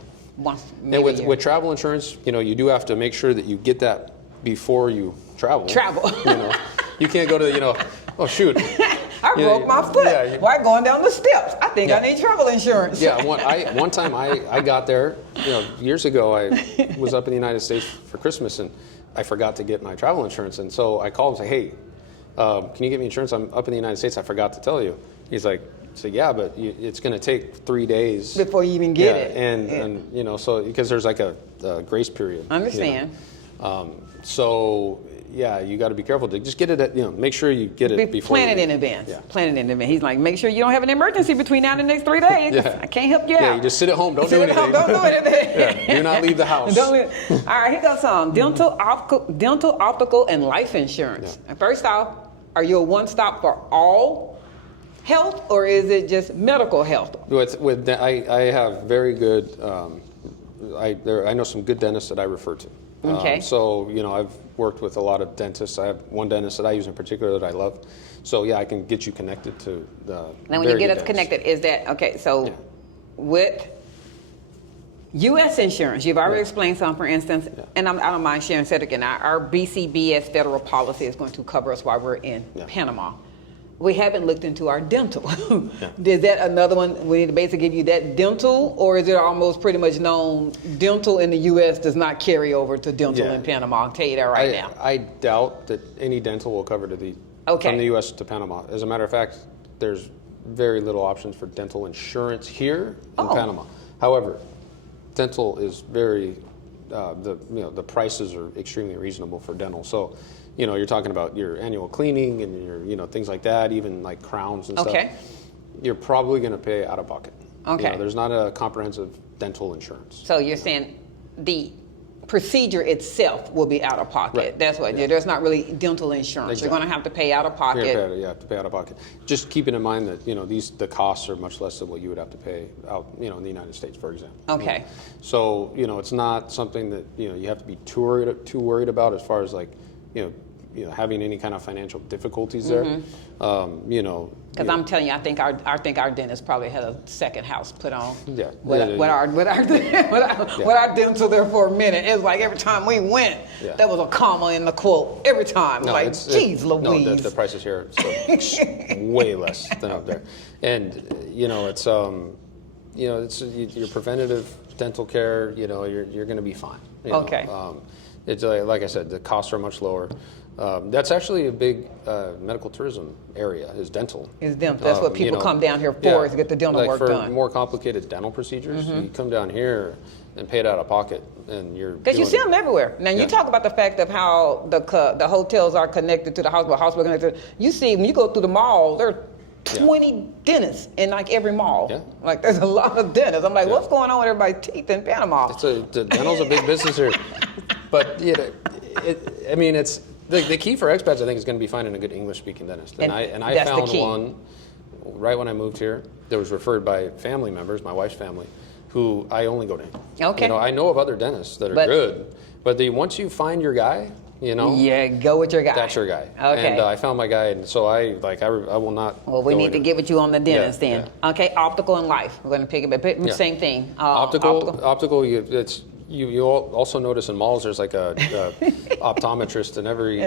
And with travel insurance, you do have to make sure that you get that before you travel. You can't go to oh shoot, I broke my foot while going down the steps. I think I need travel insurance. Yeah, one time I got there, years ago. I was up in the United States for Christmas and I forgot to get my travel insurance, and so I called and said, hey, can you get me insurance? I'm up in the United States. I forgot to tell you. He's like. So but it's going to take 3 days before you even get it, and so because there's like a grace period. Understand? So you got to be careful to just get it make sure you get it before. Plan it in advance. Yeah. Plan it in advance. He's like, make sure you don't have an emergency between now and the next 3 days. I can't help you out. Yeah, you just sit at home. Don't do anything. Don't do anything. Do not leave the house. All right, here goes some dental, optical, and life insurance. Yeah. First off, are you a one-stop for all health, or is it just medical health? I have very good. I know some good dentists that I refer to. Okay. So I've worked with a lot of dentists. I have one dentist that I use in particular that I love. So I can get you connected to the. Now, when you get us connected, is that okay? So with U.S. insurance, you've already explained some, for instance, and I don't mind sharing, Cedric and I, our BCBS federal policy is going to cover us while we're in Panama. We haven't looked into our dental. Is that another one? We need to basically give you that dental, or is it almost pretty much known dental in the U.S. does not carry over to dental in Panama? I'll tell you that right now. I doubt that any dental will cover to the from the U.S. to Panama. As a matter of fact, there's very little options for dental insurance here in Panama. However, dental is very the prices are extremely reasonable for dental. So, you're talking about your annual cleaning and your things like that, even like crowns and stuff. You're probably going to pay out of pocket. There's not a comprehensive dental insurance. So you're saying the procedure itself will be out of pocket. Right. There's not really dental insurance. You're going to have to pay out of pocket. You have to pay out of pocket. Just keeping in mind that the costs are much less than what you would have to pay out in the United States, for example. Okay. So it's not something that you have to be too worried about as far as like having any kind of financial difficulties there. Because I'm telling you, I think our dentist probably had a second house put on. With our dental there for a minute. It's like every time we went, there was a comma in the quote. Every time, geez, Louise. No, the prices here are way less than up there, and it's your preventative dental care. You're going to be fine. It's like I said, the costs are much lower. That's actually a big medical tourism area, is dental. That's what people come down here for, is to get the dental work done. For more complicated dental procedures, you come down here and pay it out of pocket, and you're because you see them everywhere. Now you talk about the fact of how the hotels are connected to the hospital connected. You see when you go through the mall, there are 20 dentists in like every mall. Like there's a lot of dentists. I'm like, what's going on with everybody's teeth in Panama? The dental's a big business here, but it's. The key for expats, I think, is going to be finding a good English-speaking dentist. And I found one right when I moved here that was referred by family members, my wife's family, who I only go to him. Okay. I know of other dentists that are good, but once you find your guy, go with your guy. That's your guy. Okay. And I found my guy, and so I will not. Well, we need to get with you on the dentist then. Yeah. Okay, optical and life. We're going to pick it, same thing. Optical. You also notice in malls there's like a optometrist in every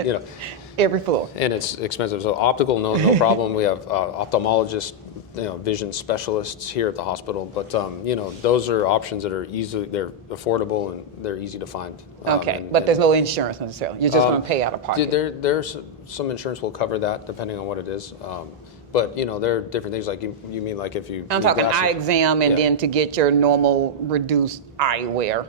every floor, and it's expensive. So optical, no problem. We have ophthalmologists, vision specialists here at the hospital. But those are options that are they're affordable and they're easy to find. But there's no insurance necessarily. You're just going to pay out of pocket. There's some insurance will cover that depending on what it is. But there are different things, like you mean like if you. I'm talking eye exam and then to get your normal reduced eyewear.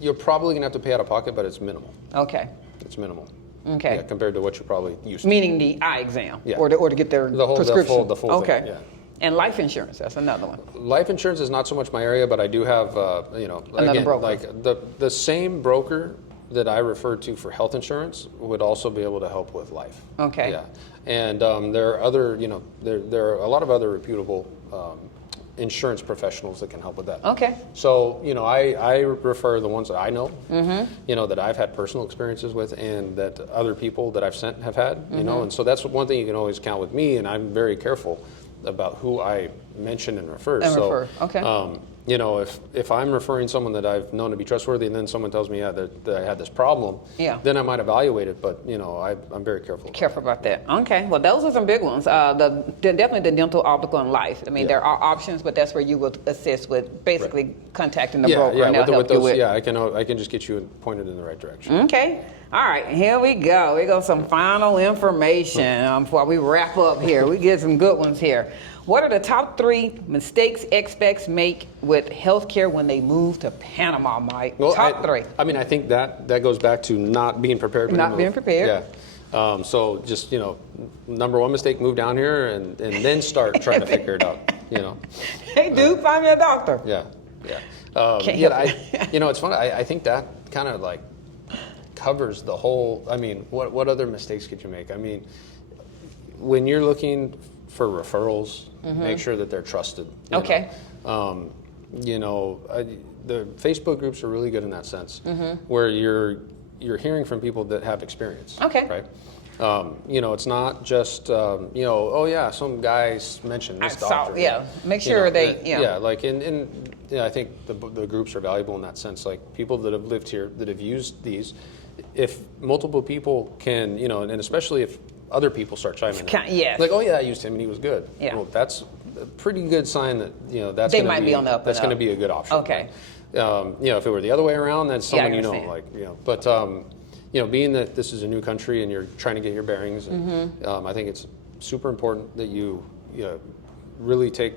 You're probably gonna have to pay out of pocket, but it's minimal. Okay. It's minimal. Okay. Yeah, compared to what you're probably used to. Meaning the eye exam, or to get their prescription. The full okay. thing. Yeah. And life insurance, that's another one. Life insurance is not so much my area, but I do have another broker. Like the same broker that I referred to for health insurance would also be able to help with life. Okay. Yeah, and there are other, there are a lot of other reputable insurance professionals that can help with that. Okay. So, I refer the ones that I know, that I've had personal experiences with, and that other people that I've sent have had, and so that's one thing you can always count with me, and I'm very careful about who I mention and refer. Okay. If I'm referring someone that I've known to be trustworthy, and then someone tells me that I had this problem, then I might evaluate it. But I'm very careful. Careful about that. Okay. Well, those are some big ones. Definitely the dental, optical, and life. I mean, there are options, but that's where you will assist with basically contacting the broker, and they'll help you with. Yeah, I can just get you pointed in the right direction. Okay. All right, here we go. We got some final information before we wrap up here. We get some good ones here. What are the top 3 mistakes expats make with healthcare when they move to Panama, Mike? Well, top 3. I mean, I think that goes back to not being prepared. Not being prepared. Yeah. So just, number 1 mistake, move down here and then start trying to figure it out, Hey, dude, find me a doctor. Yeah. It's funny. I think that kind of like covers the whole. I mean, what other mistakes could you make? I mean, when you're looking for referrals, make sure that they're trusted. Okay. The Facebook groups are really good in that sense, where you're you're hearing from people that have experience. Okay. Right. You know, it's not just you know, oh yeah, some guys mentioned this doctor. Make sure like I think the groups are valuable in that sense. Like people that have lived here that have used these, if multiple people can, you know, and especially if other people start chiming in, like, oh yeah, I used him and he was good. Yeah. Well, that's a pretty good sign that, you know, they might be on the up and that's going to up. be a good option. Okay. You know, if it were the other way around, that's someone you know, understand. like, you know, but you know, being that this is a new country and you're trying to get your bearings, and, I think it's super important that you know, really take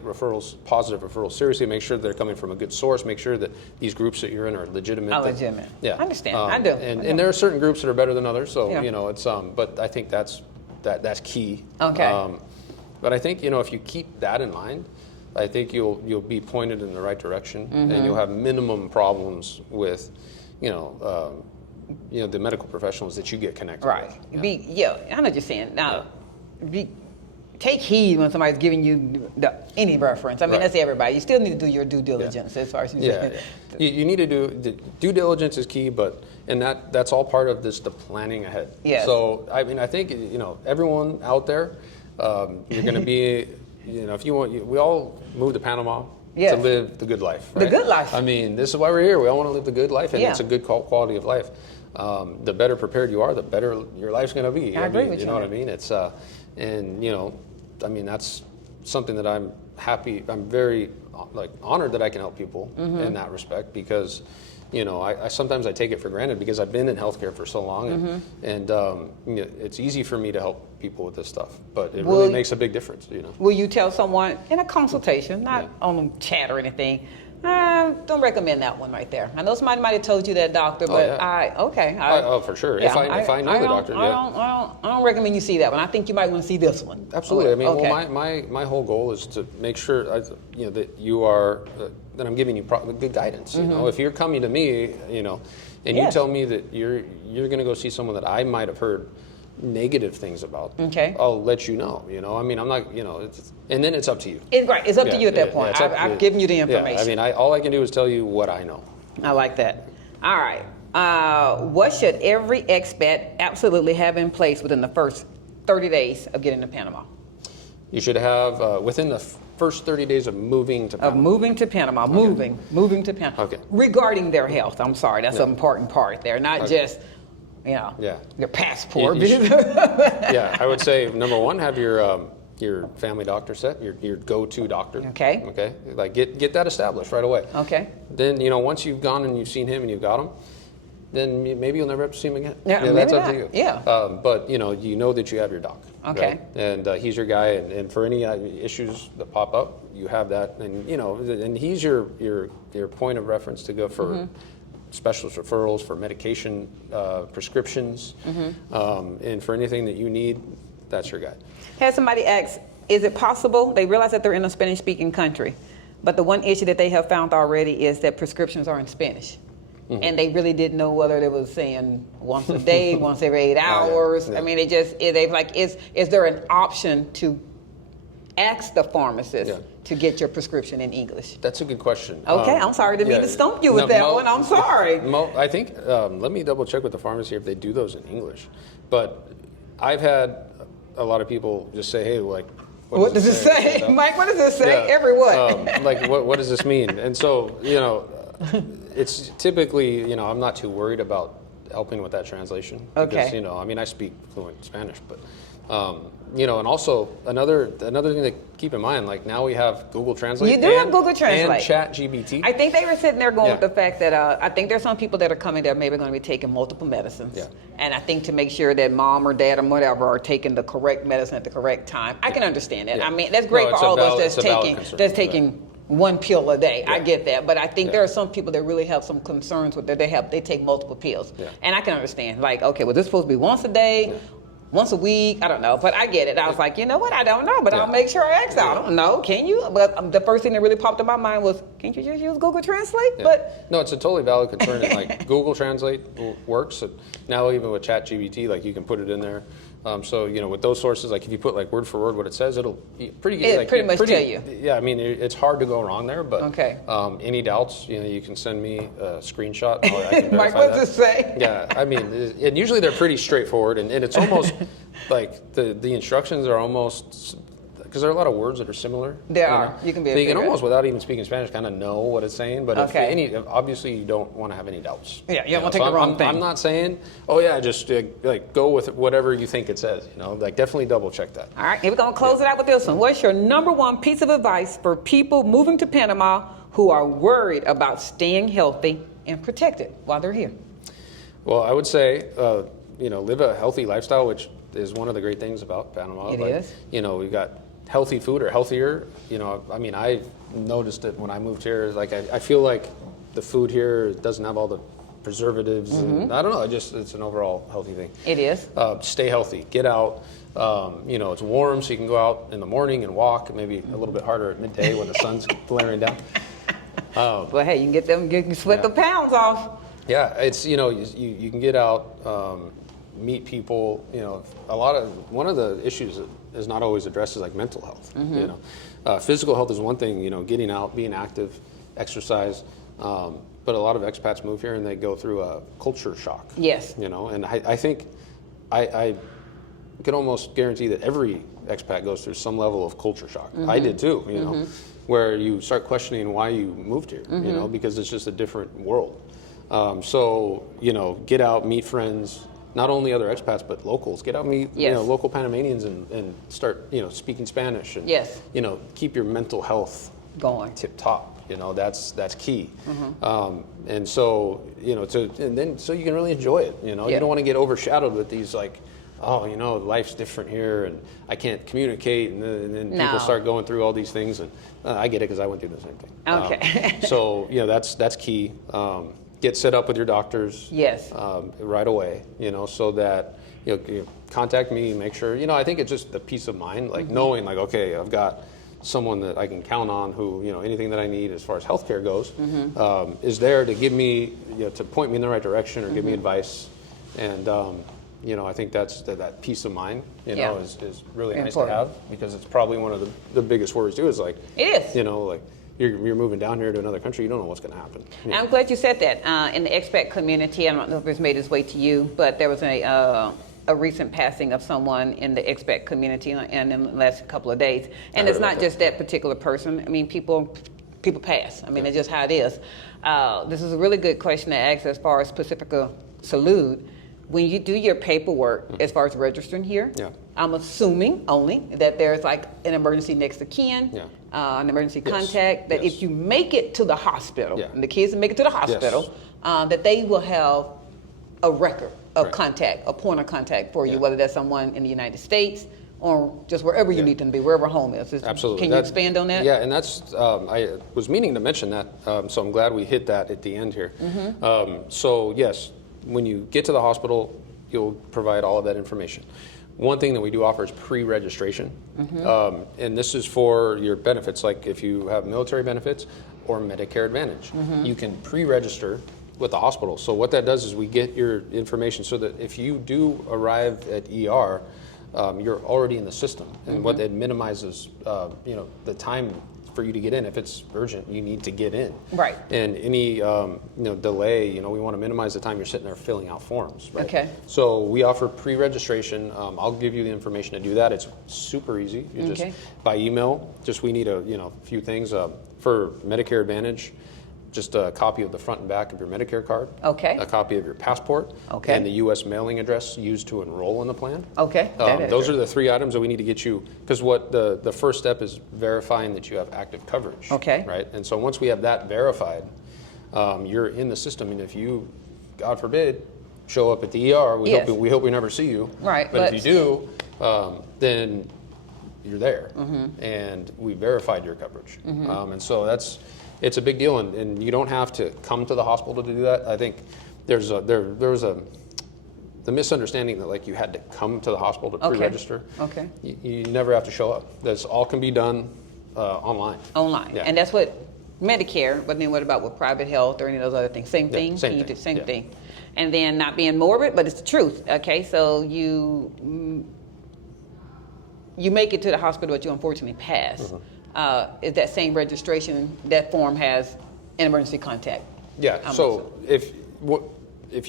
positive referrals seriously. Make sure they're coming from a good source. Make sure that these groups that you're in are legitimate. Legitimate. Yeah, I understand. I do. And there are certain groups that are better than others. So Yeah. you know, it's but I think that's key. Okay. But I think, you know, if you keep that in mind, I think you'll be pointed in the right direction, and you'll have minimum problems with, you know, the medical professionals that you get connected Right. with. I know what you're saying. Now, take heed when somebody's giving you any reference. I mean, that's everybody. You still need to do your due diligence as far as You need to the due diligence is key, and that's all part of the planning ahead. Yes. So I mean, I think, you know, everyone out there, you're going to be, you know, if you want, we all moved to Panama to live the good life. Right? The good life. I mean, this is why we're here. We all want to live the good life, and Yeah. it's a good quality of life. The better prepared you are, the better your life's going to be. I agree with you. You know what I mean? It's and you know, I mean, that's something that I'm very honored that I can help people in that respect, because, you know, I sometimes I take it for granted because I've been in healthcare for so long, and you know, it's easy for me to help people with this stuff, but it really makes a big difference, you know. Will you tell someone in a consultation, not on chat or anything, don't recommend that one right there? I know somebody might have told you that, doctor, but for sure. If I know the doctor, I don't recommend you see that one. I think you might want to see this one. Absolutely. I mean, well, my whole goal is to make sure you know, that you are that I'm giving you good guidance. You know, if you're coming to me, you know, and you tell me that you're going to go see someone that I might have heard negative things about, I'll let you know. You know, I mean, I'm not, you know, and then it's up to you. It's up to you at that point. I've given you the information. I mean, all I can do is tell you what I know. I like that. All right. What should every expat absolutely have in place within the first 30 days of getting to Panama? You should have within the first 30 days of moving to Panama. Moving to Panama. Moving to Panama. Okay. Regarding their health. I'm sorry. That's an important part there. Not just, you know, your passport. I would say, number one, have your family doctor set, your go-to doctor. Okay. Okay. Like get that established right away. Okay. Then, you know, once you've gone and you've seen him and you've got him, then maybe you'll never have to see him again. Yeah, that's up not. to you. Yeah. But you know that you have your doc. Okay. Right? And he's your guy, and for any issues that pop up, you have that, and you know, and he's your point of reference to go for specialist referrals, for medication prescriptions, and for anything that you need. That's your guy. Had somebody ask, is it possible, they realize that they're in a Spanish-speaking country, but the one issue that they have found already is that prescriptions are in Spanish. And they really didn't know whether they was saying once a day, once every 8 hours. I mean, they've like, is there an option to ask the pharmacist to get your prescription in English? That's a good question. Okay, I'm sorry to to stump you with that one. I'm sorry. I think, let me double check with the pharmacy if they do those in English. But I've had a lot of people just say, hey, like, what does it say? Mike, what does it say? Every what? Like, what does this mean? And so, you know, it's typically, you know, I'm not too worried about helping with that translation. Because, you know, I mean, I speak fluent Spanish, but, you know, and also another thing to keep in mind, like now we have Google Translate. You do have Google Translate. And ChatGPT. I think they were sitting there going with the fact that I think there's some people that are coming that are maybe going to be taking multiple medicines. Yeah. And I think to make sure that mom or dad or whatever are taking the correct medicine at the correct time. I can understand that. I mean, that's great for all of us that's taking one pill a day. I get that. But I think there are some people that really have some concerns with that. They take multiple pills. And I can understand. Like, okay, well, this is supposed to be once a day. Once a week, I don't know, but I get it. I was like, you know what, I don't know, but I'll make sure I ask. I don't know, can you? But the first thing that really popped in my mind was, can't you just use Google Translate? But no, it's a totally valid concern. And like Google Translate works. And now even with ChatGPT, like you can put it in there So with those sources, like if you put like word for word what it says, it'll pretty much tell you. Yeah, I mean it's hard to go wrong there. But okay. Any doubts, you can send me a screenshot. I can verify Mike, what's that. it say? Yeah, I mean, and usually they're pretty straightforward, and it's almost like the instructions are almost. Because there are a lot of words that are similar. There are. You can be. So you can almost, without even speaking Spanish, kind of know what it's saying. But okay. Obviously, you don't want to have any doubts. Yeah, you don't want to take the wrong thing. I'm not saying, just like go with whatever you think it says. Like definitely double check that. All right, here we're gonna close it out with this one. What's your number one piece of advice for people moving to Panama who are worried about staying healthy and protected while they're here? Well, I would say, live a healthy lifestyle, which is one of the great things about Panama. It is. We've got healthy food or healthier. I mean, I've noticed it when I moved here. Like, I feel like the food here doesn't have all the preservatives. And I don't know. It's an overall healthy thing. It is. Stay healthy. Get out. It's warm, so you can go out in the morning and walk. Maybe a little bit harder at midday when the sun's glaring down. Well, hey, you can sweat the pounds off. Yeah, it's you can get out, meet people. One of the issues that is not always addressed is like mental health. Physical health is one thing. Getting out, being active, exercise. But a lot of expats move here and they go through a culture shock. Yes. And I think I can almost guarantee that every expat goes through some level of culture shock. I did too. Where you start questioning why you moved here. Because it's just a different world. So get out, meet friends. Not only other expats, but locals. Get out and meet local Panamanians and start speaking Spanish. And, keep your mental health going tip top. That's key. And so so you can really enjoy it. You don't want to get overshadowed with these like, life's different here and I can't communicate, and then people start going through all these things. And I get it because I went through the same thing. Okay. So that's key. Get set up with your doctors. Yes. Right away. So that you contact me. Make sure. I think it's just the peace of mind, like knowing, like, okay, I've got someone that I can count on who anything that I need as far as healthcare goes is there to give me to point me in the right direction or give me advice. And I think that's that peace of mind. Is really nice to have, because it's probably one of the biggest worries too. Is like it is. Like. You're moving down here to another country. You don't know what's going to happen. I'm glad you said that. In the expat community, I don't know if it's made its way to you, but there was a recent passing of someone in the expat community in the last couple of days. And it's not just that particular person. I mean, people pass. I mean, it's just how it is. This is a really good question to ask as far as Pacifica Salud. When you do your paperwork, as far as registering here, I'm assuming only that there's like an emergency next of kin, an emergency contact, that if you make it to the hospital, and the kids make it to the hospital, that they will have a record of contact, a point of contact for you, whether that's someone in the United States or just wherever you need them to be, wherever home is. Absolutely. Can you expand on that? Yeah, and that's, I was meaning to mention that, so I'm glad we hit that at the end here. So yes, when you get to the hospital, you'll provide all of that information. One thing that we do offer is pre-registration, and this is for your benefits, like if you have military benefits or Medicare Advantage. You can pre-register with the hospital. So what that does is we get your information so that if you do arrive at ER, you're already in the system, and what it minimizes, the time for you to get in. If it's urgent, you need to get in. Right. And any delay, we want to minimize the time you're sitting there filling out forms. Right? Okay. So we offer pre-registration. I'll give you the information to do that. It's super easy. You just by email. We need a few things for Medicare Advantage. Just a copy of the front and back of your Medicare card. Okay. A copy of your passport. Okay. And the U.S. mailing address used to enroll in the plan. Okay. Those are the 3 items that we need to get you, because what the first step is verifying that you have active coverage. Okay. Right. And so once we have that verified, you're in the system. And if you, God forbid, show up at the ER, we hope we never see you. Right. But if you do, then you're there, and we verified your coverage. And so it's a big deal, and you don't have to come to the hospital to do that. I think there was the misunderstanding that like you had to come to the hospital to pre-register. Okay. You never have to show up. This all can be done online. Online, and that's what Medicare. But then what about with private health or any of those other things? Same thing. Same thing. Same thing. And then, not being morbid, but it's the truth. Okay, so you make it to the hospital, but you unfortunately pass. Is that same registration, that form has an emergency contact? Yeah. So if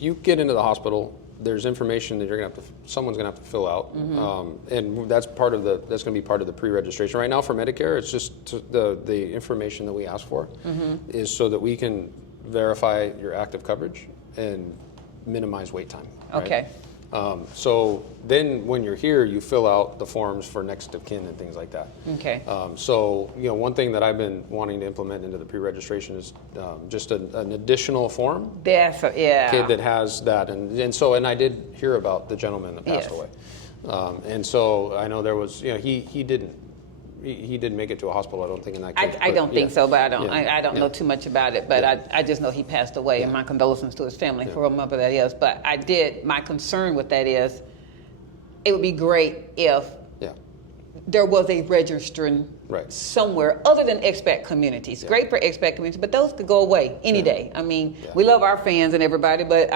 you get into the hospital, there's information that someone's gonna have to fill out, and that's going to be part of the pre-registration. Right now for Medicare, it's just the information that we ask for is so that we can verify your active coverage and minimize wait time. Right? Okay. So then when you're here, you fill out the forms for next of kin and things like that. Okay. So, one thing that I've been wanting to implement into the pre-registration is just an additional form. That has that. And I did hear about the gentleman that passed away. And so I know there was, he didn't make it to a hospital, I don't think, in that case. I don't think so, but I don't know too much about it. But I just know he passed away, and my condolences to his family for whomever that is. But my concern with that is, it would be great if there was a registering somewhere other than expat communities. Great for expat communities, but those could go away any day. I mean, we love our fans and everybody, but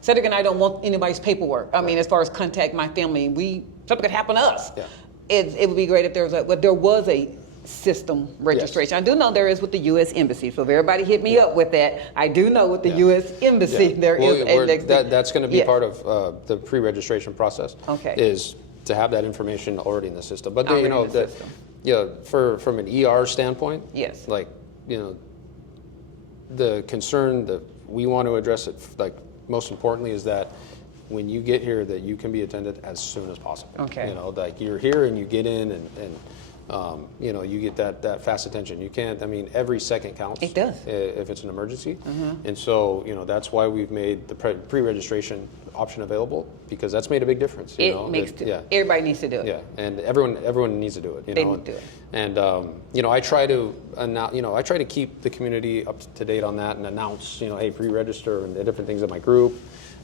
Cedric and I don't want anybody's paperwork. I mean, as far as contact my family, something could happen to us. It would be great if there was a system registration. I do know there is with the U.S. Embassy, so if everybody hit me up with that, I do know with the U.S. Embassy there is that's going to be part of the pre-registration process. Is to have that information already in the system. But from an ER standpoint, like the concern that we want to address it, like most importantly, is that when you get here, that you can be attended as soon as possible. Like you're here and you get in and you get that fast attention. You can't, every second counts. It does. If it's an emergency. And so, that's why we've made the pre-registration option available, because that's made a big difference. Everybody needs to do it. Yeah, and everyone needs to do it. They need to do it. And I try to keep the community up to date on that and announce, hey, pre-register and the different things in my group.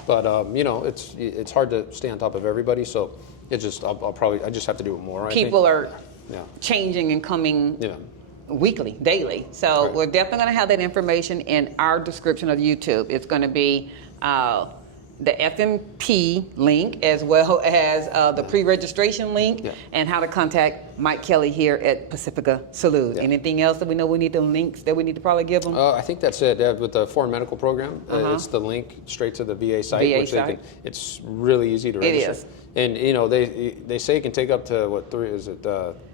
But it's hard to stay on top of everybody, so I just have to do it more. People are changing and coming weekly, daily. So we're definitely going to have that information in our description of YouTube. It's going to be the FMP link, as well as the pre-registration link, and how to contact Mike Kelly here at Pacifica Salud. Anything else that we know we need, the links that we need to probably give them? I think that's it. With the foreign medical program, it's the link straight to the VA site. It's really easy to register. It is. And they say it can take up to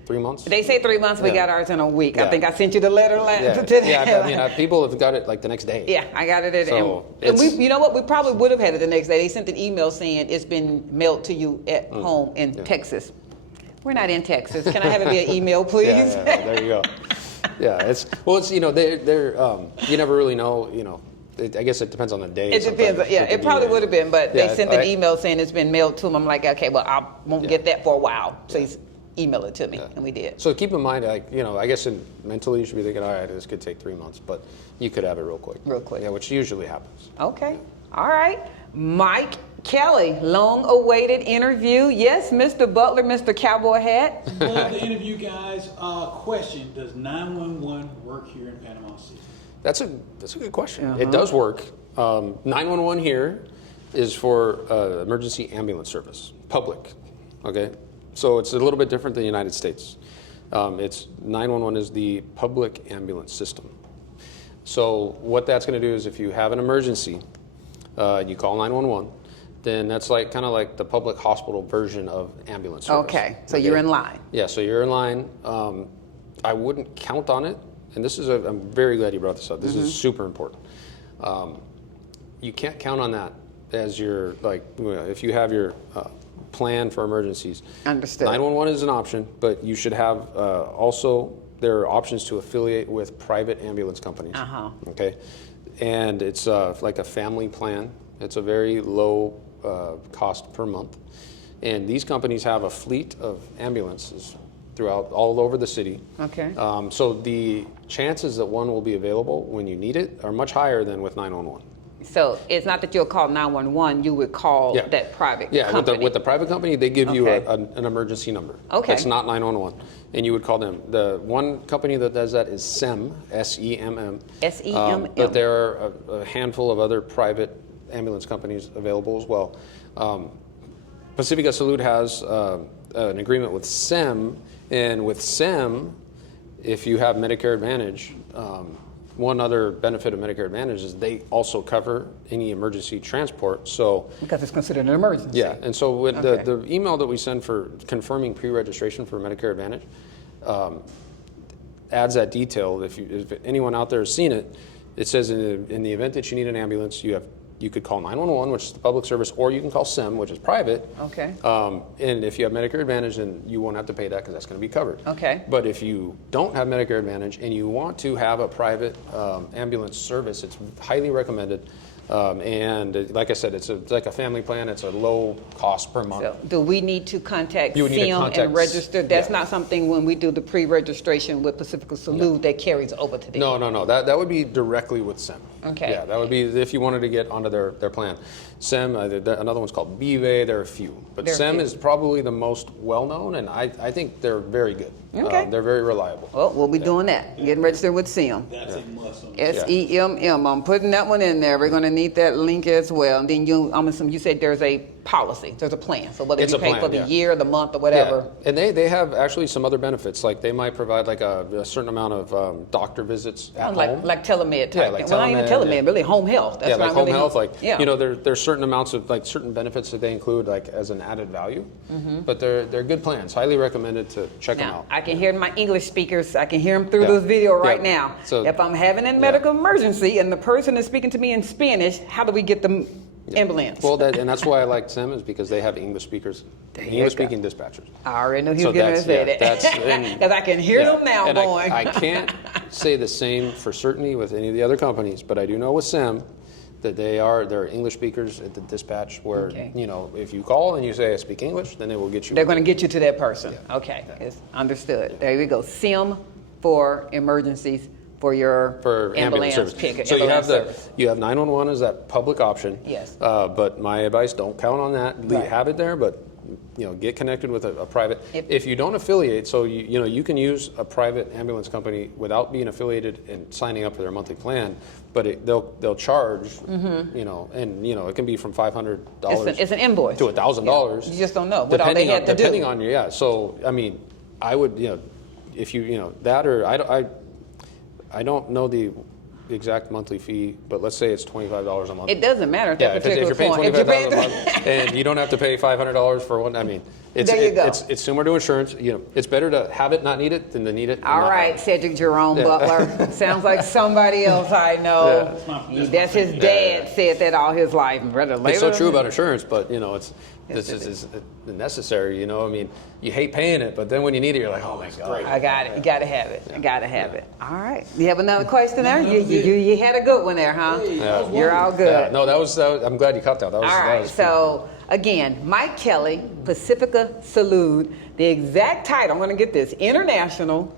3 months? They say 3 months. We got ours in a week. I think I sent you the letter today. People have got it like the next day. Yeah, I got it. And you know what? We probably would have had it the next day. They sent an email saying it's been mailed to you at home in Texas. We're not in Texas. Can I have it via email, please? There you go. You never really know. I guess it depends on the day. It depends. It probably would have been, but they sent an email saying it's been mailed to them. I'm like, okay, well, I won't get that for a while. Please email it to me, and we did. So keep in mind, I guess mentally you should be thinking, all right, this could take 3 months, but you could have it real quick. Yeah, which usually happens. Okay. All right. Mike Kelly, long-awaited interview. Yes, Mr. Butler, Mr. Cowboy Hat. Love the interview, guys. Question: does 911 work here in Panama City? That's a good question. It does work. 911 here is for emergency ambulance service, public. Okay, so it's a little bit different than the United States. 911 is the public ambulance system. So what that's going to do is, if you have an emergency, you call 911. Then that's kind of like the public hospital version of ambulance service. Okay, so you're in line. Yeah, so you're in line. I wouldn't count on it. And I'm very glad you brought this up. This is super important. You can't count on that as your, if you have your plan for emergencies. Understood. 911 is an option, but you should have there are options to affiliate with private ambulance companies. Okay. And it's like a family plan. It's a very low cost per month. And these companies have a fleet of ambulances throughout all over the city. Okay. So the chances that one will be available when you need it are much higher than with 911. So it's not that you'll call 911, you would call that private company. With the private company, they give you an emergency number. Okay. That's not 911. And you would call them. The one company that does that is SEMM, S-E-M-M. S-E-M-M. But there are a handful of other private ambulance companies available as well. Pacifica Salud has an agreement with SEM, and with SEM, if you have Medicare Advantage, one other benefit of Medicare Advantage is they also cover any emergency transport. So Because it's considered an emergency. yeah, and so with Okay. the email that we send for confirming pre-registration for Medicare Advantage adds that detail. If anyone out there has seen it, it says in the event that you need an ambulance, you could call 911, which is the public service, or you can call SEM, which is private. Okay. And if you have Medicare Advantage, then you won't have to pay that because that's going to be covered. Okay. But if you don't have Medicare Advantage and you want to have a private ambulance service, it's highly recommended. And like I said, it's like a family plan. It's a low cost per month. So do we need to contact You would need to SIM contact- and register? That's yeah. not something when we do the pre-registration with Pacifica Salud that carries over to the No. That would be directly with SEM. Okay. Yeah, that would be if you wanted to get onto their plan. SEM, another one's called BVA. There are a few, but There are a SEM few. is probably the most well-known, and I think they're very good. Okay. They're very reliable. Well, we'll be doing that. Getting registered with SIM. That's a must. SEMM. I'm putting that one in there. We're going to need that link as well. And then I'm assuming you said there's a policy, there's a plan. So whether It's you a pay plan, for the yeah. year, the month, or whatever. Yeah. And they have actually some other benefits, like they might provide like a certain amount of doctor visits at home. Like telemed type Yeah, like thing. Well, not even telemed, telemed, yeah. really home health. That's Yeah, like not home really health, like, yeah. you know, there's certain amounts of, like, certain benefits that they include, like, as an added value. But they're good plans. Highly recommended to check them Now, out. I can hear my English speakers. I can hear them through Yeah. this video right Yeah. now. So- if I'm having a medical emergency and the person is speaking to me in Spanish, how do we get the ambulance? Well, and that's why I like SEM is because they have English speakers, you English-speaking dispatchers. I already knew he So was going to say that's- that. and- Because I can hear Yeah. them now And going. I can't say the same for certainty with any of the other companies, but I do know with SEM that they're English speakers at the dispatch where, Okay. you know, if you call and you say I speak English, then they will get you. They're going to get you to that person. Yeah. Okay, it's understood. There we go. SIM for emergencies for your For ambulance service. pick. So ambulance service. you have 911 as that public option. Yes. But my advice, don't count on that. Right. Have it there, but you know, get connected with a private. If you don't affiliate, so you can use a private ambulance company without being affiliated and signing up for their monthly plan, but they'll charge, you know, and you know, it can be from $500 It's an invoice. to $1,000. You just don't know what all they had to do. Depending on you, yeah. So I mean, I would, you know, if you know that, or I don't know the exact monthly fee, but let's say it's $25 a month. It doesn't matter at that Yeah, if you're paying point. $25 a month and you don't have to pay $500 for one, I mean, There you go. it's similar to insurance. You know, it's better to have it, not need it, than to need it. And All not right, have it. Cedric Jerome Butler. Sounds like somebody else I know. Yeah. That's his dad said that all his life. It's so true about insurance, but you know, this is necessary. You know, I mean, you hate paying it, but then when you need it, you're like, oh my god. I got it. You got to have it. I got to have it. All right. You have another question there? You had a good one there, huh? Yeah. You're all good. Yeah, no, that was. I'm glad you caught that. That was. All that right, was so again, Mike Kelly, Pacifica Salud, the exact title, I'm going to get this, International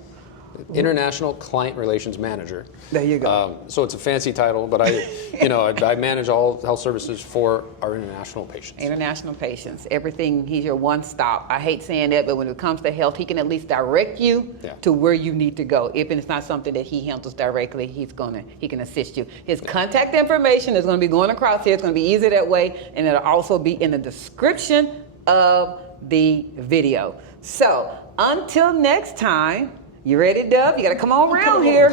Client Relations Manager. There you go. So it's a fancy title, but I manage all health services for our international patients. International patients, everything, he's your one stop. I hate saying that, but when it comes to health, he can at least direct you to where you need to go. If it's not something that he handles directly, he can assist you. His contact information is going to be going across here. It's going to be easy that way, and it'll also be in the description of the video. So until next time, you ready, Dub? You got to come on around here.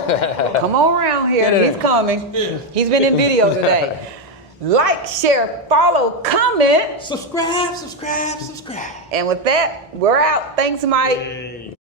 Come on around here. He's coming. He's been in video today. Like, share, follow, comment. Subscribe. And with that, we're out. Thanks, Mike.